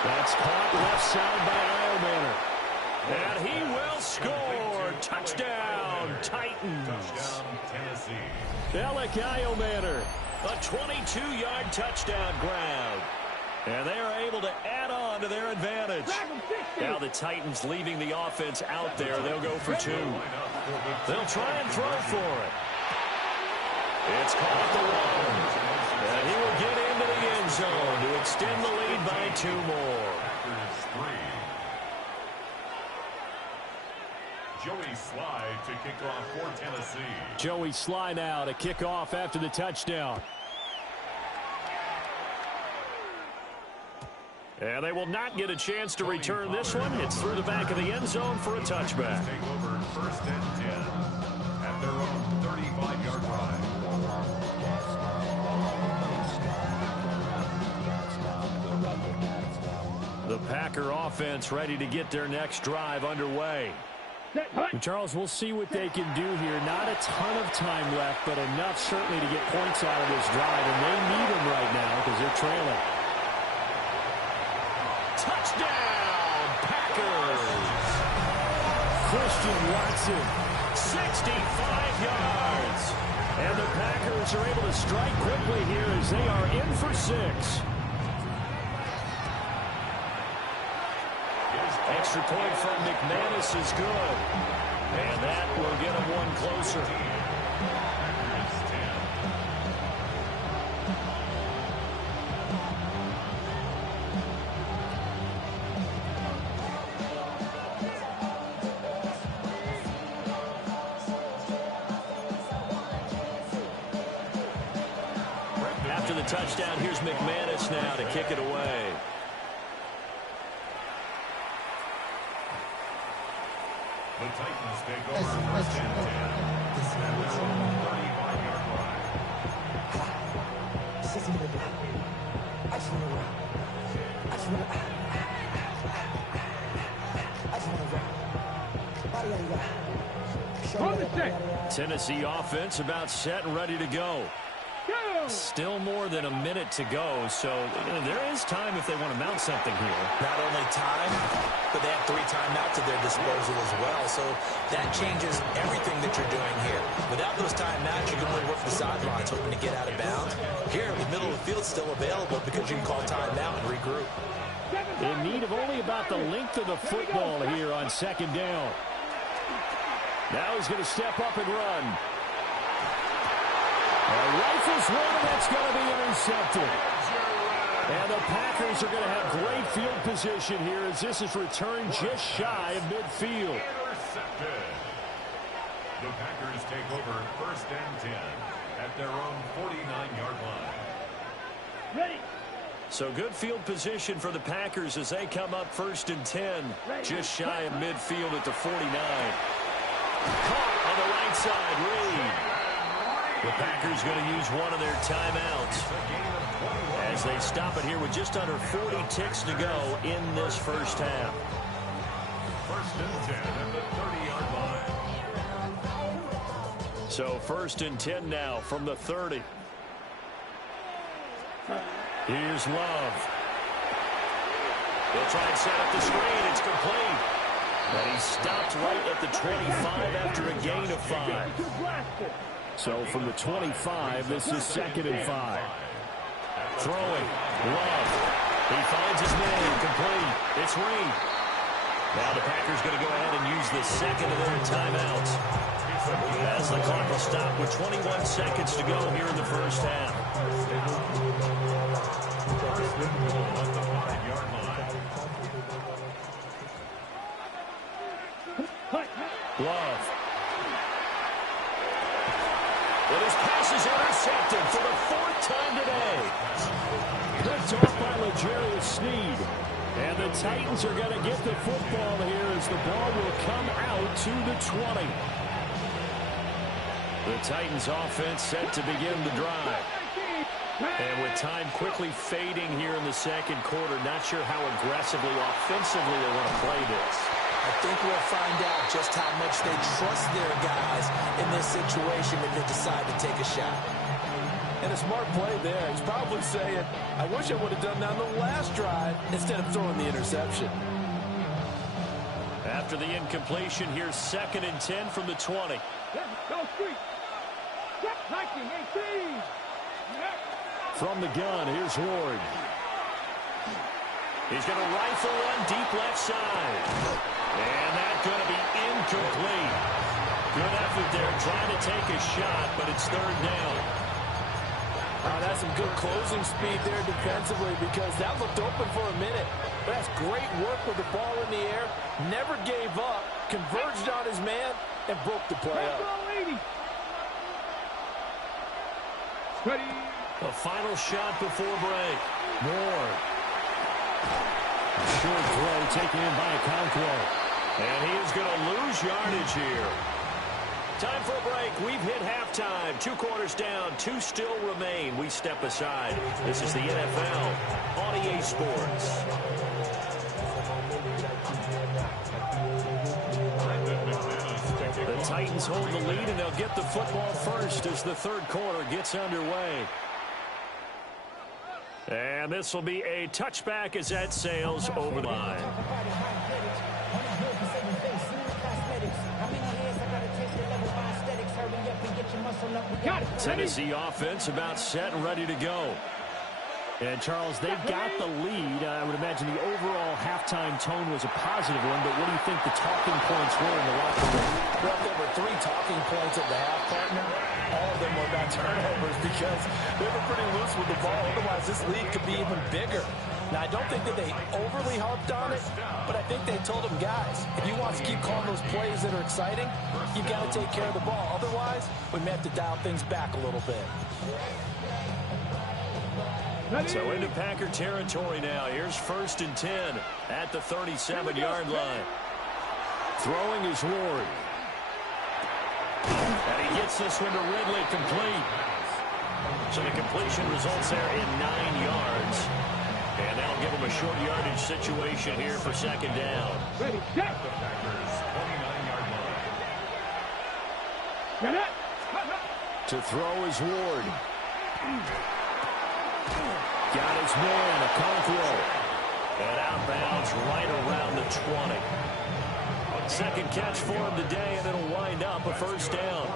That's caught left side by Iomanner. And he will score. Touchdown, Titans. Touchdown, Tennessee. Alec Iomanner, a 22-yard touchdown grab. And they are able to add on to their advantage. Now the Titans leaving the offense out there. They'll go for 2. They'll try and throw for it. It's caught at the 1. And he will get into the end zone to extend the lead by 2 more. Joey Sly to kick off for Tennessee. Joey Sly now to kick off after the touchdown. And they will not get a chance to return this one. It's through the back of the end zone for a touchback. Take over first and 10 at their own 35-yard line. The Packer offense ready to get their next drive underway. Charles, we'll see what they can do here. Not a ton of time left, but enough certainly to get points out of this drive, and they need them right now because they're trailing. Touchdown, Packers! Christian Watson, 65 yards. And the Packers are able to strike quickly here as they are in for 6. Extra point from McManus is good. And that will get him one closer. After the touchdown, here's McManus now to kick it away. The Titans take over first and 10 at their own 35-yard line. On the set. Tennessee offense about set and ready to go. Still more than a minute to go, so there is time if they want to mount something here. Not only time, but they have 3 timeouts at their disposal as well, so that changes everything that you're doing here. Without those timeouts, you can only work the sidelines hoping to get out of bounds. Here, the middle of the field is still available because you can call timeout and regroup. In need of only about the length of the football here on second down. Now he's going to step up and run. Rifles one, and that's going to be intercepted. And the Packers are going to have great field position here as this is returned just shy of midfield. Intercepted. The Packers take over first and 10 at their own 49-yard line. Ready. So good field position for the Packers as they come up first and 10, just shy of midfield at the 49. Caught on the right side, Reed. The Packers going to use one of their timeouts as they stop it here with just under 40 ticks to go in this first half. First and 10 at the 30-yard line. So first and 10 now from the 30. Here's Love. They'll try and set up the screen. It's complete. But he stopped right at the 25 after a gain of 5. So from the 25, this is second and 5. Throwing. Love. He finds his man. Complete. It's Reed. Now the Packers going to go ahead and use the second of their timeouts as the clock will stop with 21 seconds to go here in the first half. First and goal at the 5-yard line. Love. But his pass is intercepted for the 4th time today. Picked off by L'Jarius Sneed. And the Titans are going to get the football here as the ball will come out to the 20. The Titans offense set to begin the drive. And with time quickly fading here in the second quarter, not sure how aggressively, offensively they want to play this. I think we'll find out just how much they trust their guys in this situation if they decide to take a shot. And a smart play there. He's probably saying, I wish I would have done that on the last drive instead of throwing the interception. After the incompletion, here's second and 10 from the 20. Go street. Step hiking, 18. From the gun, here's Ward. He's going to rifle one deep left side. And that's going to be incomplete. Good effort there trying to take a shot, but it's third down. Oh, that's some good closing speed there defensively because that looked open for a minute. But that's great work with the ball in the air. Never gave up, converged on his man, and broke the play up. Ready. The final shot before break. Moore. Short throw taken in by Okonkwo. And he is going to lose yardage here. Time for a break. We've hit halftime. 2 quarters down. 2 still remain. We step aside. This is the NFL on EA Sports. The Titans hold the lead, and they'll get the football first as the third quarter gets underway. And this will be a touchback as that sails over the line. Tennessee offense about set and ready to go. And, Charles, they've got the lead. I would imagine the overall halftime tone was a positive one, but what do you think the talking points were in the locker room? Well, there were 3 talking points at the half, partner. All of them were about turnovers because they were pretty loose with the ball. Otherwise, this lead could be even bigger. Now, I don't think that they overly harped on it, but I think they told them, guys, if you want to keep calling those plays that are exciting, you've got to take care of the ball. Otherwise, we may have to dial things back a little bit. So into Packer territory now. Here's first and 10 at the 37-yard line. Throwing is Ward. And he gets this one to Ridley, complete. So the completion results there in 9 yards. And that'll give him a short yardage situation here for second down. Ready, set. The Packers' 29-yard line. To throw is Ward. Got his man, a Conqueror. And outbounds right around the 20. Second catch for him today, and it'll wind up a first down.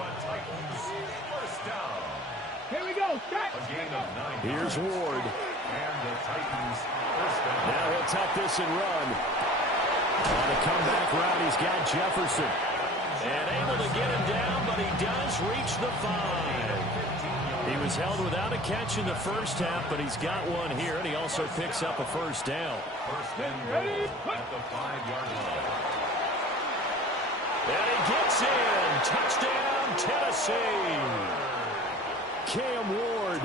Here we go. Start. Here's Ward. Now he'll tuck this and run. On the comeback route, he's got Jefferson. And able to get him down, but he does reach the 5. He was held without a catch in the first half, but he's got one here, and he also picks up a first down. First and goal at the 5-yard line. And he gets in. Touchdown, Tennessee. Cam Ward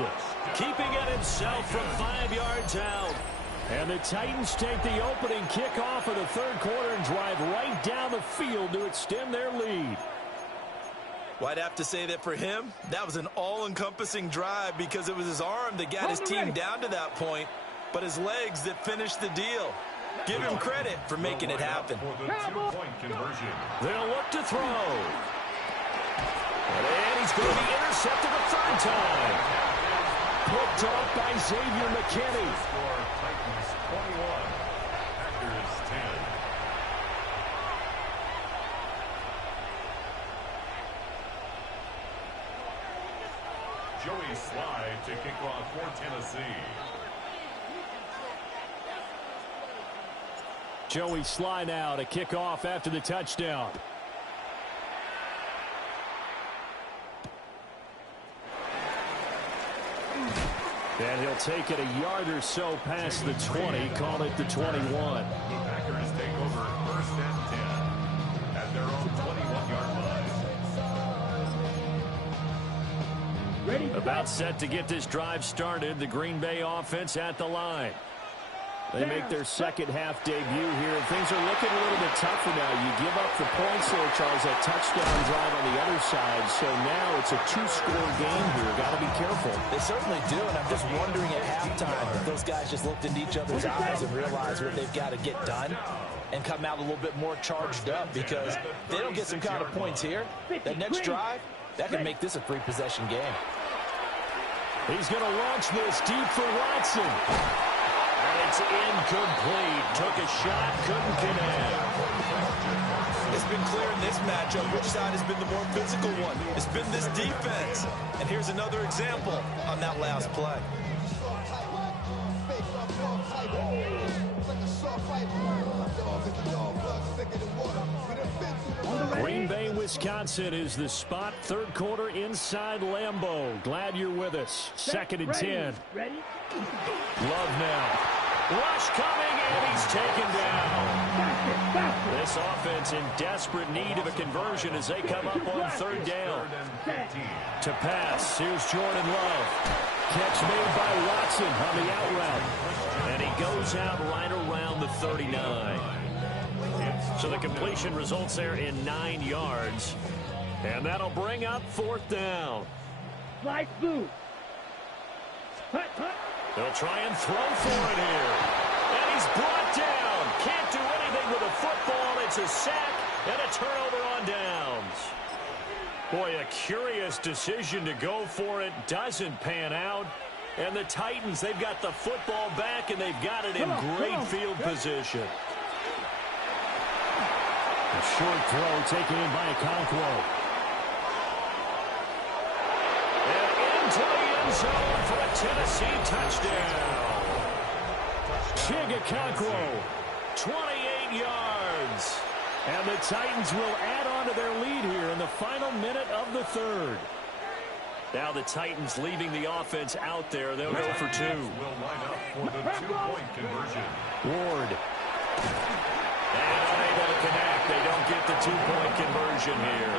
keeping it himself from 5 yards out. And the Titans take the opening kickoff of the third quarter and drive right down the field to extend their lead. Well, I'd have to say that for him, that was an all-encompassing drive because it was his arm that got his team down to that point, but his legs that finished the deal. Give him credit for making it happen. They'll look to throw. And he's going to be intercepted a third time. Picked off by Xavier McKinney. Titans 21, Packers 10. Joey Slye to kick off for Tennessee. Joey Slye now to kick off after the touchdown. And he'll take it a yard or so past the 20, call it the 21. The Packers take over first and 10 at their own 21-yard line. Ready? About set to get this drive started. The Green Bay offense at the line. They make their second half debut here. Things are looking a little bit tougher now. You give up the points there, Charles, that touchdown drive on the other side. So now it's a two-score game here. Got to be careful. They certainly do, and I'm just wondering at halftime if those guys just looked into each other's eyes and realized what they've got to get done and come out a little bit more charged up, because if they don't get some kind of points here, that next drive, that could make this a three-possession game. He's going to launch this deep for Watson. And it's incomplete. Took a shot, couldn't connect. It's been clear in this matchup which side has been the more physical one. It's been this defense. And here's another example on that last play. Green Bay, Wisconsin is the spot. Third quarter inside Lambeau. Glad you're with us. Second and 10. Ready? Love now. Rush coming, and he's taken down. This offense in desperate need of a conversion as they come up on third down. To pass, here's Jordan Love. Catch made by Watson on the out route. And he goes out right around the 39. So the completion results there in 9 yards. And that'll bring up fourth down. Slide through. Hut, hut. They'll try and throw for it here. And he's brought down. Can't do anything with a football. It's a sack and a turnover on downs. Boy, a curious decision to go for it. Doesn't pan out. And the Titans, they've got the football back, and they've got it in great field position. A short throw taken in by Okonkwo. And into the end zone for a Tennessee touchdown. Chig Okonkwo, 28 yards. And the Titans will add on to their lead here in the final minute of the third. Now the Titans leaving the offense out there. They'll go for two. Will line up for the two-point conversion. Ward. And unable to connect. They don't get the two-point conversion here.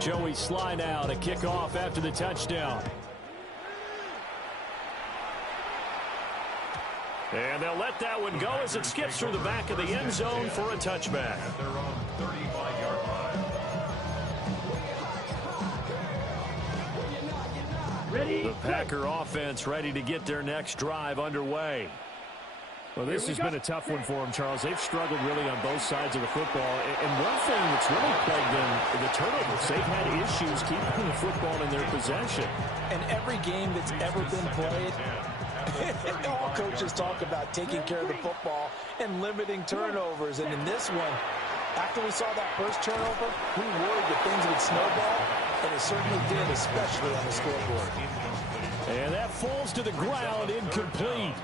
Joey Slye now to kick off after the touchdown. And they'll let that one go as it skips through the back of the end zone for a touchback. At their own 35-yard line. Ready? The Packer offense ready to get their next drive underway. Well, this has been a tough one for them, Charles. They've struggled really on both sides of the football. And one thing that's really plagued them, the turnovers. They've had issues keeping the football in their possession. And every game that's ever been played, all coaches talk about taking care of the football and limiting turnovers. And in this one, after we saw that first turnover, we worried that things would snowball, and it certainly did, especially on the scoreboard. And that falls to the ground, incomplete.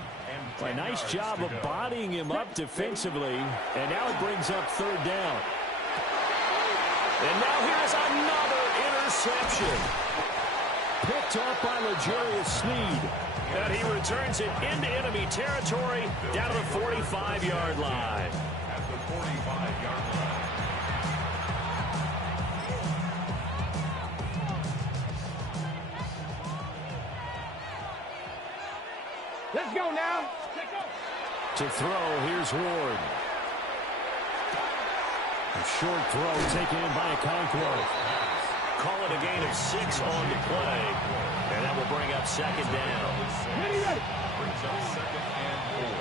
A nice job of bodying him up defensively, and now it brings up third down. And now here's another interception. Picked up by L'Jarius Sneed. And he returns it into enemy territory down to the 45-yard line. At the 45-yard line. Let's go now. To throw, here's Ward. A short throw taken in by Okonkwo. Call it a gain of 6 on the play. And that will bring up second down. Ready. Brings up second and 4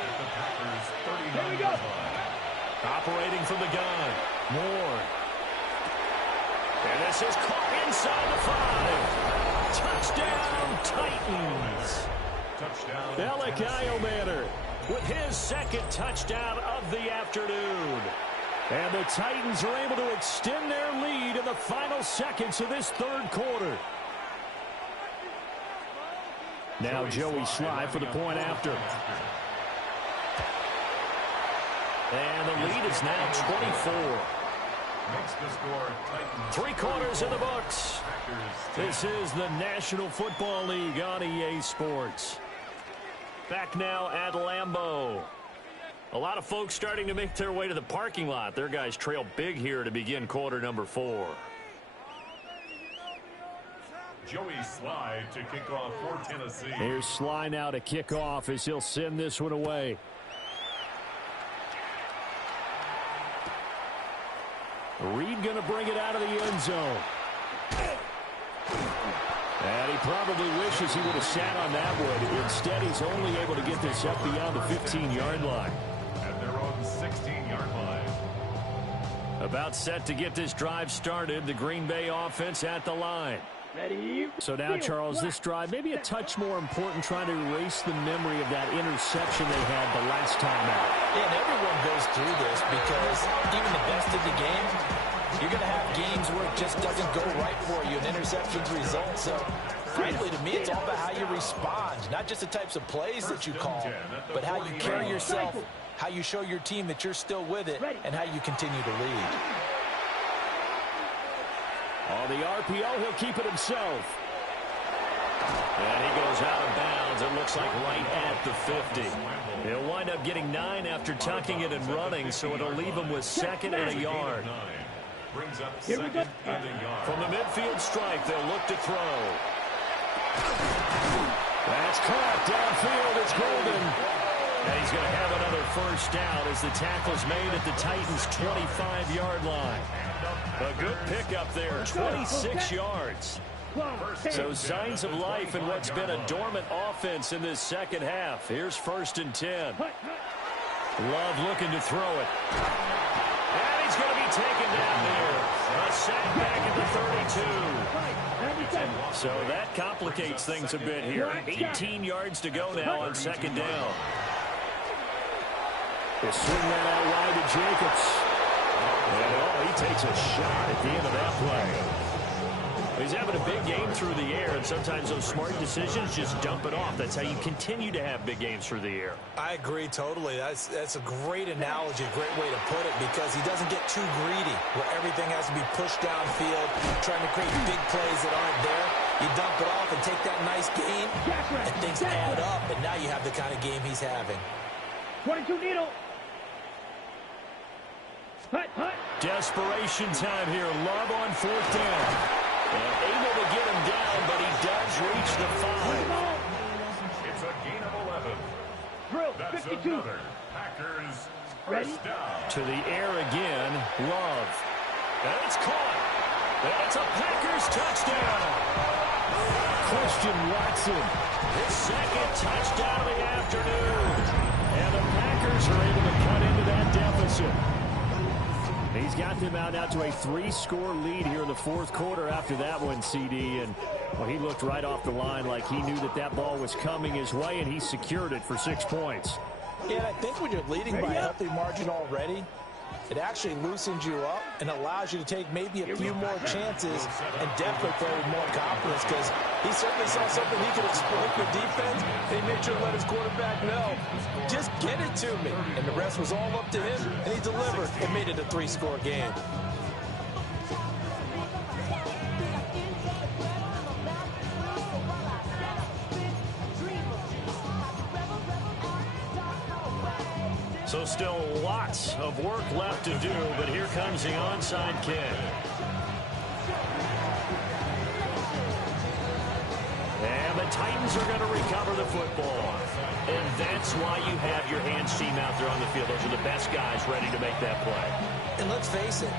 at the Packers' 39-yard line. Operating from the gun. Ward. And this is caught inside the 5. Touchdown, Titans. Touchdown. Alec Iomanner with his second touchdown of the afternoon. And the Titans are able to extend their lead in the final seconds of this third quarter. Now Joey Sly for the point after. And the lead is now 24. Makes the score Titans. 3 quarters in the books. This is the National Football League on EA Sports. Back now at Lambeau. A lot of folks starting to make their way to the parking lot. Their guys trail big here to begin quarter number 4. Joey Sly to kick off for Tennessee. Here's Sly now to kick off as he'll send this one away. Reed going to bring it out of the end zone. And he probably wishes he would have sat on that one. Instead, he's only able to get this up beyond the 15-yard line. At their own 16-yard line. About set to get this drive started. The Green Bay offense at the line. Ready. So now, Charles, this drive maybe a touch more important, trying to erase the memory of that interception they had the last time out. Yeah, and everyone goes through this because even the best of the game, you're going to have games where it just doesn't go right for you, and interceptions result. So, frankly, to me, it's all about how you respond, not just the types of plays that you call, but how you carry yourself, how you show your team that you're still with it, and how you continue to lead. On the RPO, he'll keep it himself. And he goes out of bounds. It looks like right at the 50. He'll wind up getting 9 after tucking it and running, so it'll leave him with second and a yard. Brings up second and a yard. From the midfield stripe, they'll look to throw. That's caught downfield. It's Golden. And he's going to have another first down as the tackle's made at the Titans' 25-yard line. A good pickup there, 26 yards. So signs of life in what's been a dormant offense in this second half. Here's 1st and 10. Love looking to throw it. And he's going to be taken down there. A sack back at the 32. So that complicates things a bit here. 18 yards to go now on 2nd down. They swing that out wide to Jacobs. And he takes a shot at the end of that play. He's having a big game through the air, and sometimes those smart decisions just dump it off. That's how you continue to have big games through the air. I agree totally. That's a great analogy, a great way to put it, because he doesn't get too greedy where everything has to be pushed downfield, trying to create big plays that aren't there. You dump it off and take that nice gain, and things add up, and now you have the kind of game he's having. 22 needle. Desperation time here. Love on 4th down. And able to get him down, but he does reach the 5. It's a gain of 11. Drill, That's 52. another Packers Ready? first down. To the air again. Love. And it's caught. And it's a Packers touchdown. Christian Watson. His second touchdown of the afternoon. them out now to a 3-score lead here in the fourth quarter after that one, CD. And, well, he looked right off the line like he knew that that ball was coming his way, and he secured it for 6 points. Yeah, and I think when you're leading by a healthy margin already, it actually loosens you up and allows you to take maybe a few more chances and definitely play with more confidence, because he certainly saw something he could exploit the defense, and he made sure to let his quarterback know, just get it to me. And the rest was all up to him, and he delivered and made it a 3-score game. So still lots of work left to do, but here comes the onside kick. And the Titans are going to recover the football. And that's why you have your hands team out there on the field. Those are the best guys ready to make that play. And let's face it,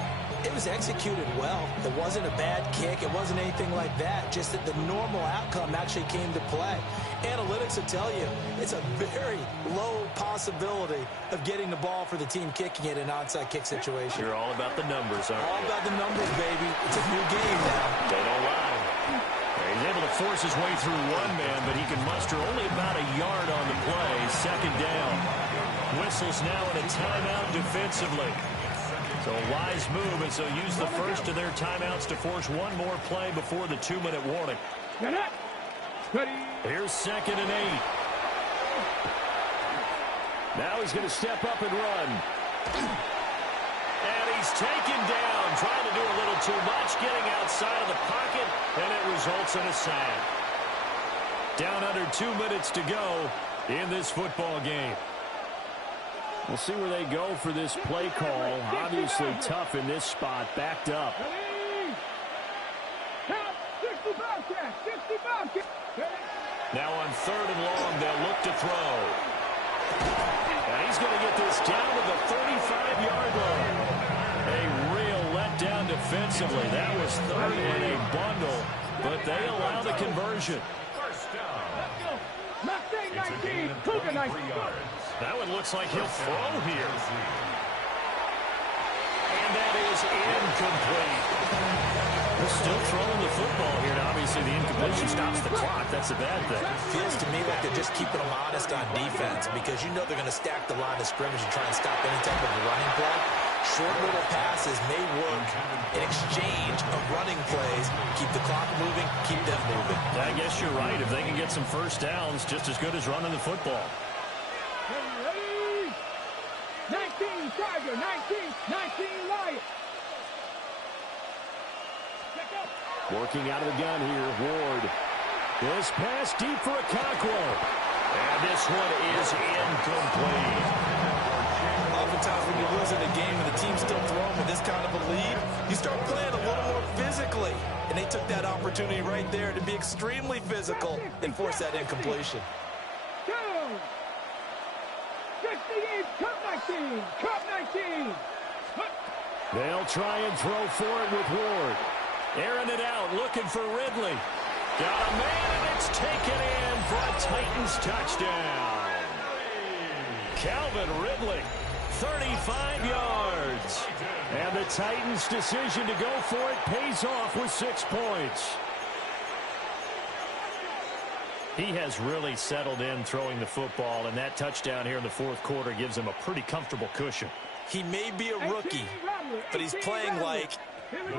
it was executed well. It wasn't a bad kick. It wasn't anything like that. Just that the normal outcome actually came to play. Analytics will tell you it's a very low possibility of getting the ball for the team kicking it in an onside kick situation. You're all about the numbers, aren't you? All about the numbers, baby. It's a new game now. They don't lie. He's able to force his way through one man, but he can muster only about a yard on the play. Second down. Whistles now in a timeout defensively. So a wise move as they'll use the first of their timeouts to force one more play before the 2-minute warning. Here's 2nd and 8. Now he's going to step up and run. And he's taken down, trying to do a little too much, getting outside of the pocket, and it results in a sack. Down under 2 minutes to go in this football game. We'll see where they go for this play call. Obviously tough in this spot, backed up. Now on 3rd and long, they'll look to throw. And he's going to get this down to the 35-yard line. A real letdown defensively. That was 3rd and a bundle, but they allow the conversion. First down. It's a gain of 23 yards. That one looks like he'll throw here. And that is incomplete. They're still throwing the football here. Now, obviously, the incompletion stops the clock. That's a bad thing. Feels to me like they're just keeping them honest on defense, because you know they're going to stack the line of scrimmage and try and stop any type of a running play. Short little passes may work in exchange of running plays. Keep the clock moving, keep them moving. I guess you're right. If they can get some first downs, just as good as running the football. 19 Tiger, 19 Lion. Working out of the gun here, Ward. This pass deep for a Conqueror. And this one is incomplete. Oftentimes when you're losing a game and the team's still throwing with this kind of a lead, you start playing a little more physically. And they took that opportunity right there to be extremely physical and force that incompletion. 68, Cup 19, Cup 19. They'll try and throw for it with Ward. Airing it out, looking for Ridley. Got a man, and it's taken in for a Titans touchdown. Calvin Ridley, 35 yards. And the Titans' decision to go for it pays off with 6 points. He has really settled in throwing the football, and that touchdown here in the fourth quarter gives him a pretty comfortable cushion. He may be a rookie, but he's playing like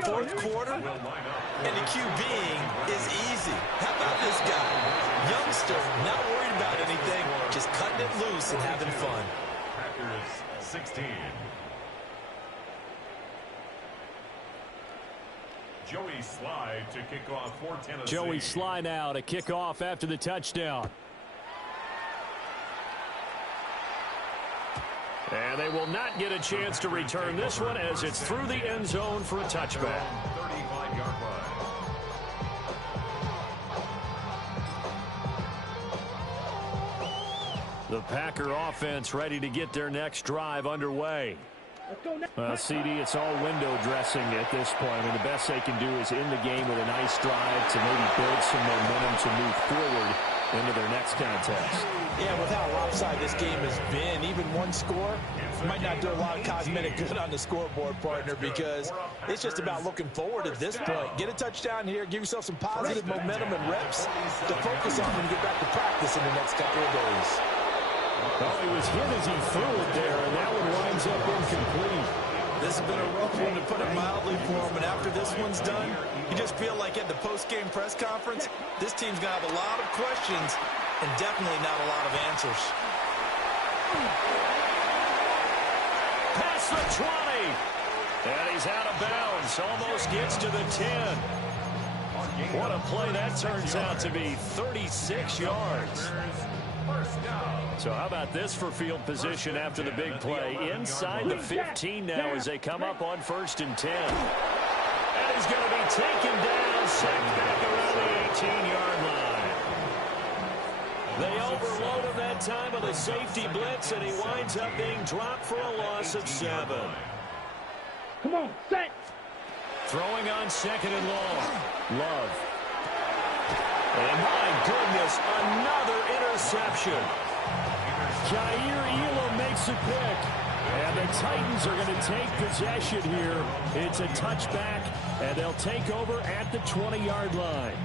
fourth quarter, and the QBing is easy. How about this guy? Youngster, not worried about anything, just cutting it loose and having fun. Packers 16. Joey Sly to kick off for Tennessee. Joey Sly now to kick off after the touchdown. And they will not get a chance to return this one as it's through the end zone for a touchback. 35-yard line. The Packer offense ready to get their next drive underway. CD, it's all window dressing at this point. I mean, the best they can do is in the game with a nice drive to maybe build some momentum to move forward. into their next contest. Yeah, with how lopsided this game has been, even one score might not do a lot of cosmetic good on the scoreboard, partner, because it's just about looking forward at this point. Get a touchdown here, give yourself some positive momentum and reps to focus on and get back to practice in the next couple of days. Well, he was hit as he threw it there, and that one winds up incomplete. This has been a rough one, to put it mildly, for him, and after this one's done, you just feel like at the post-game press conference, this team's going to have a lot of questions and definitely not a lot of answers. Past the 20. And he's out of bounds. Almost gets to the 10. What a play that turns out to be. 36 yards. So how about this for field position after the big play? Inside the 15 now as they come up on 1st and 10. And he's going to be taken down, sacked back around the 18-yard line. They overload him that time with a safety blitz, and he winds up being dropped for a loss of 7. Come on, set. Throwing on 2nd and long. Love. And my goodness, another interception. Jair Elam makes a pick. And the Titans are going to take possession here. It's a touchback, and they'll take over at the 20-yard line.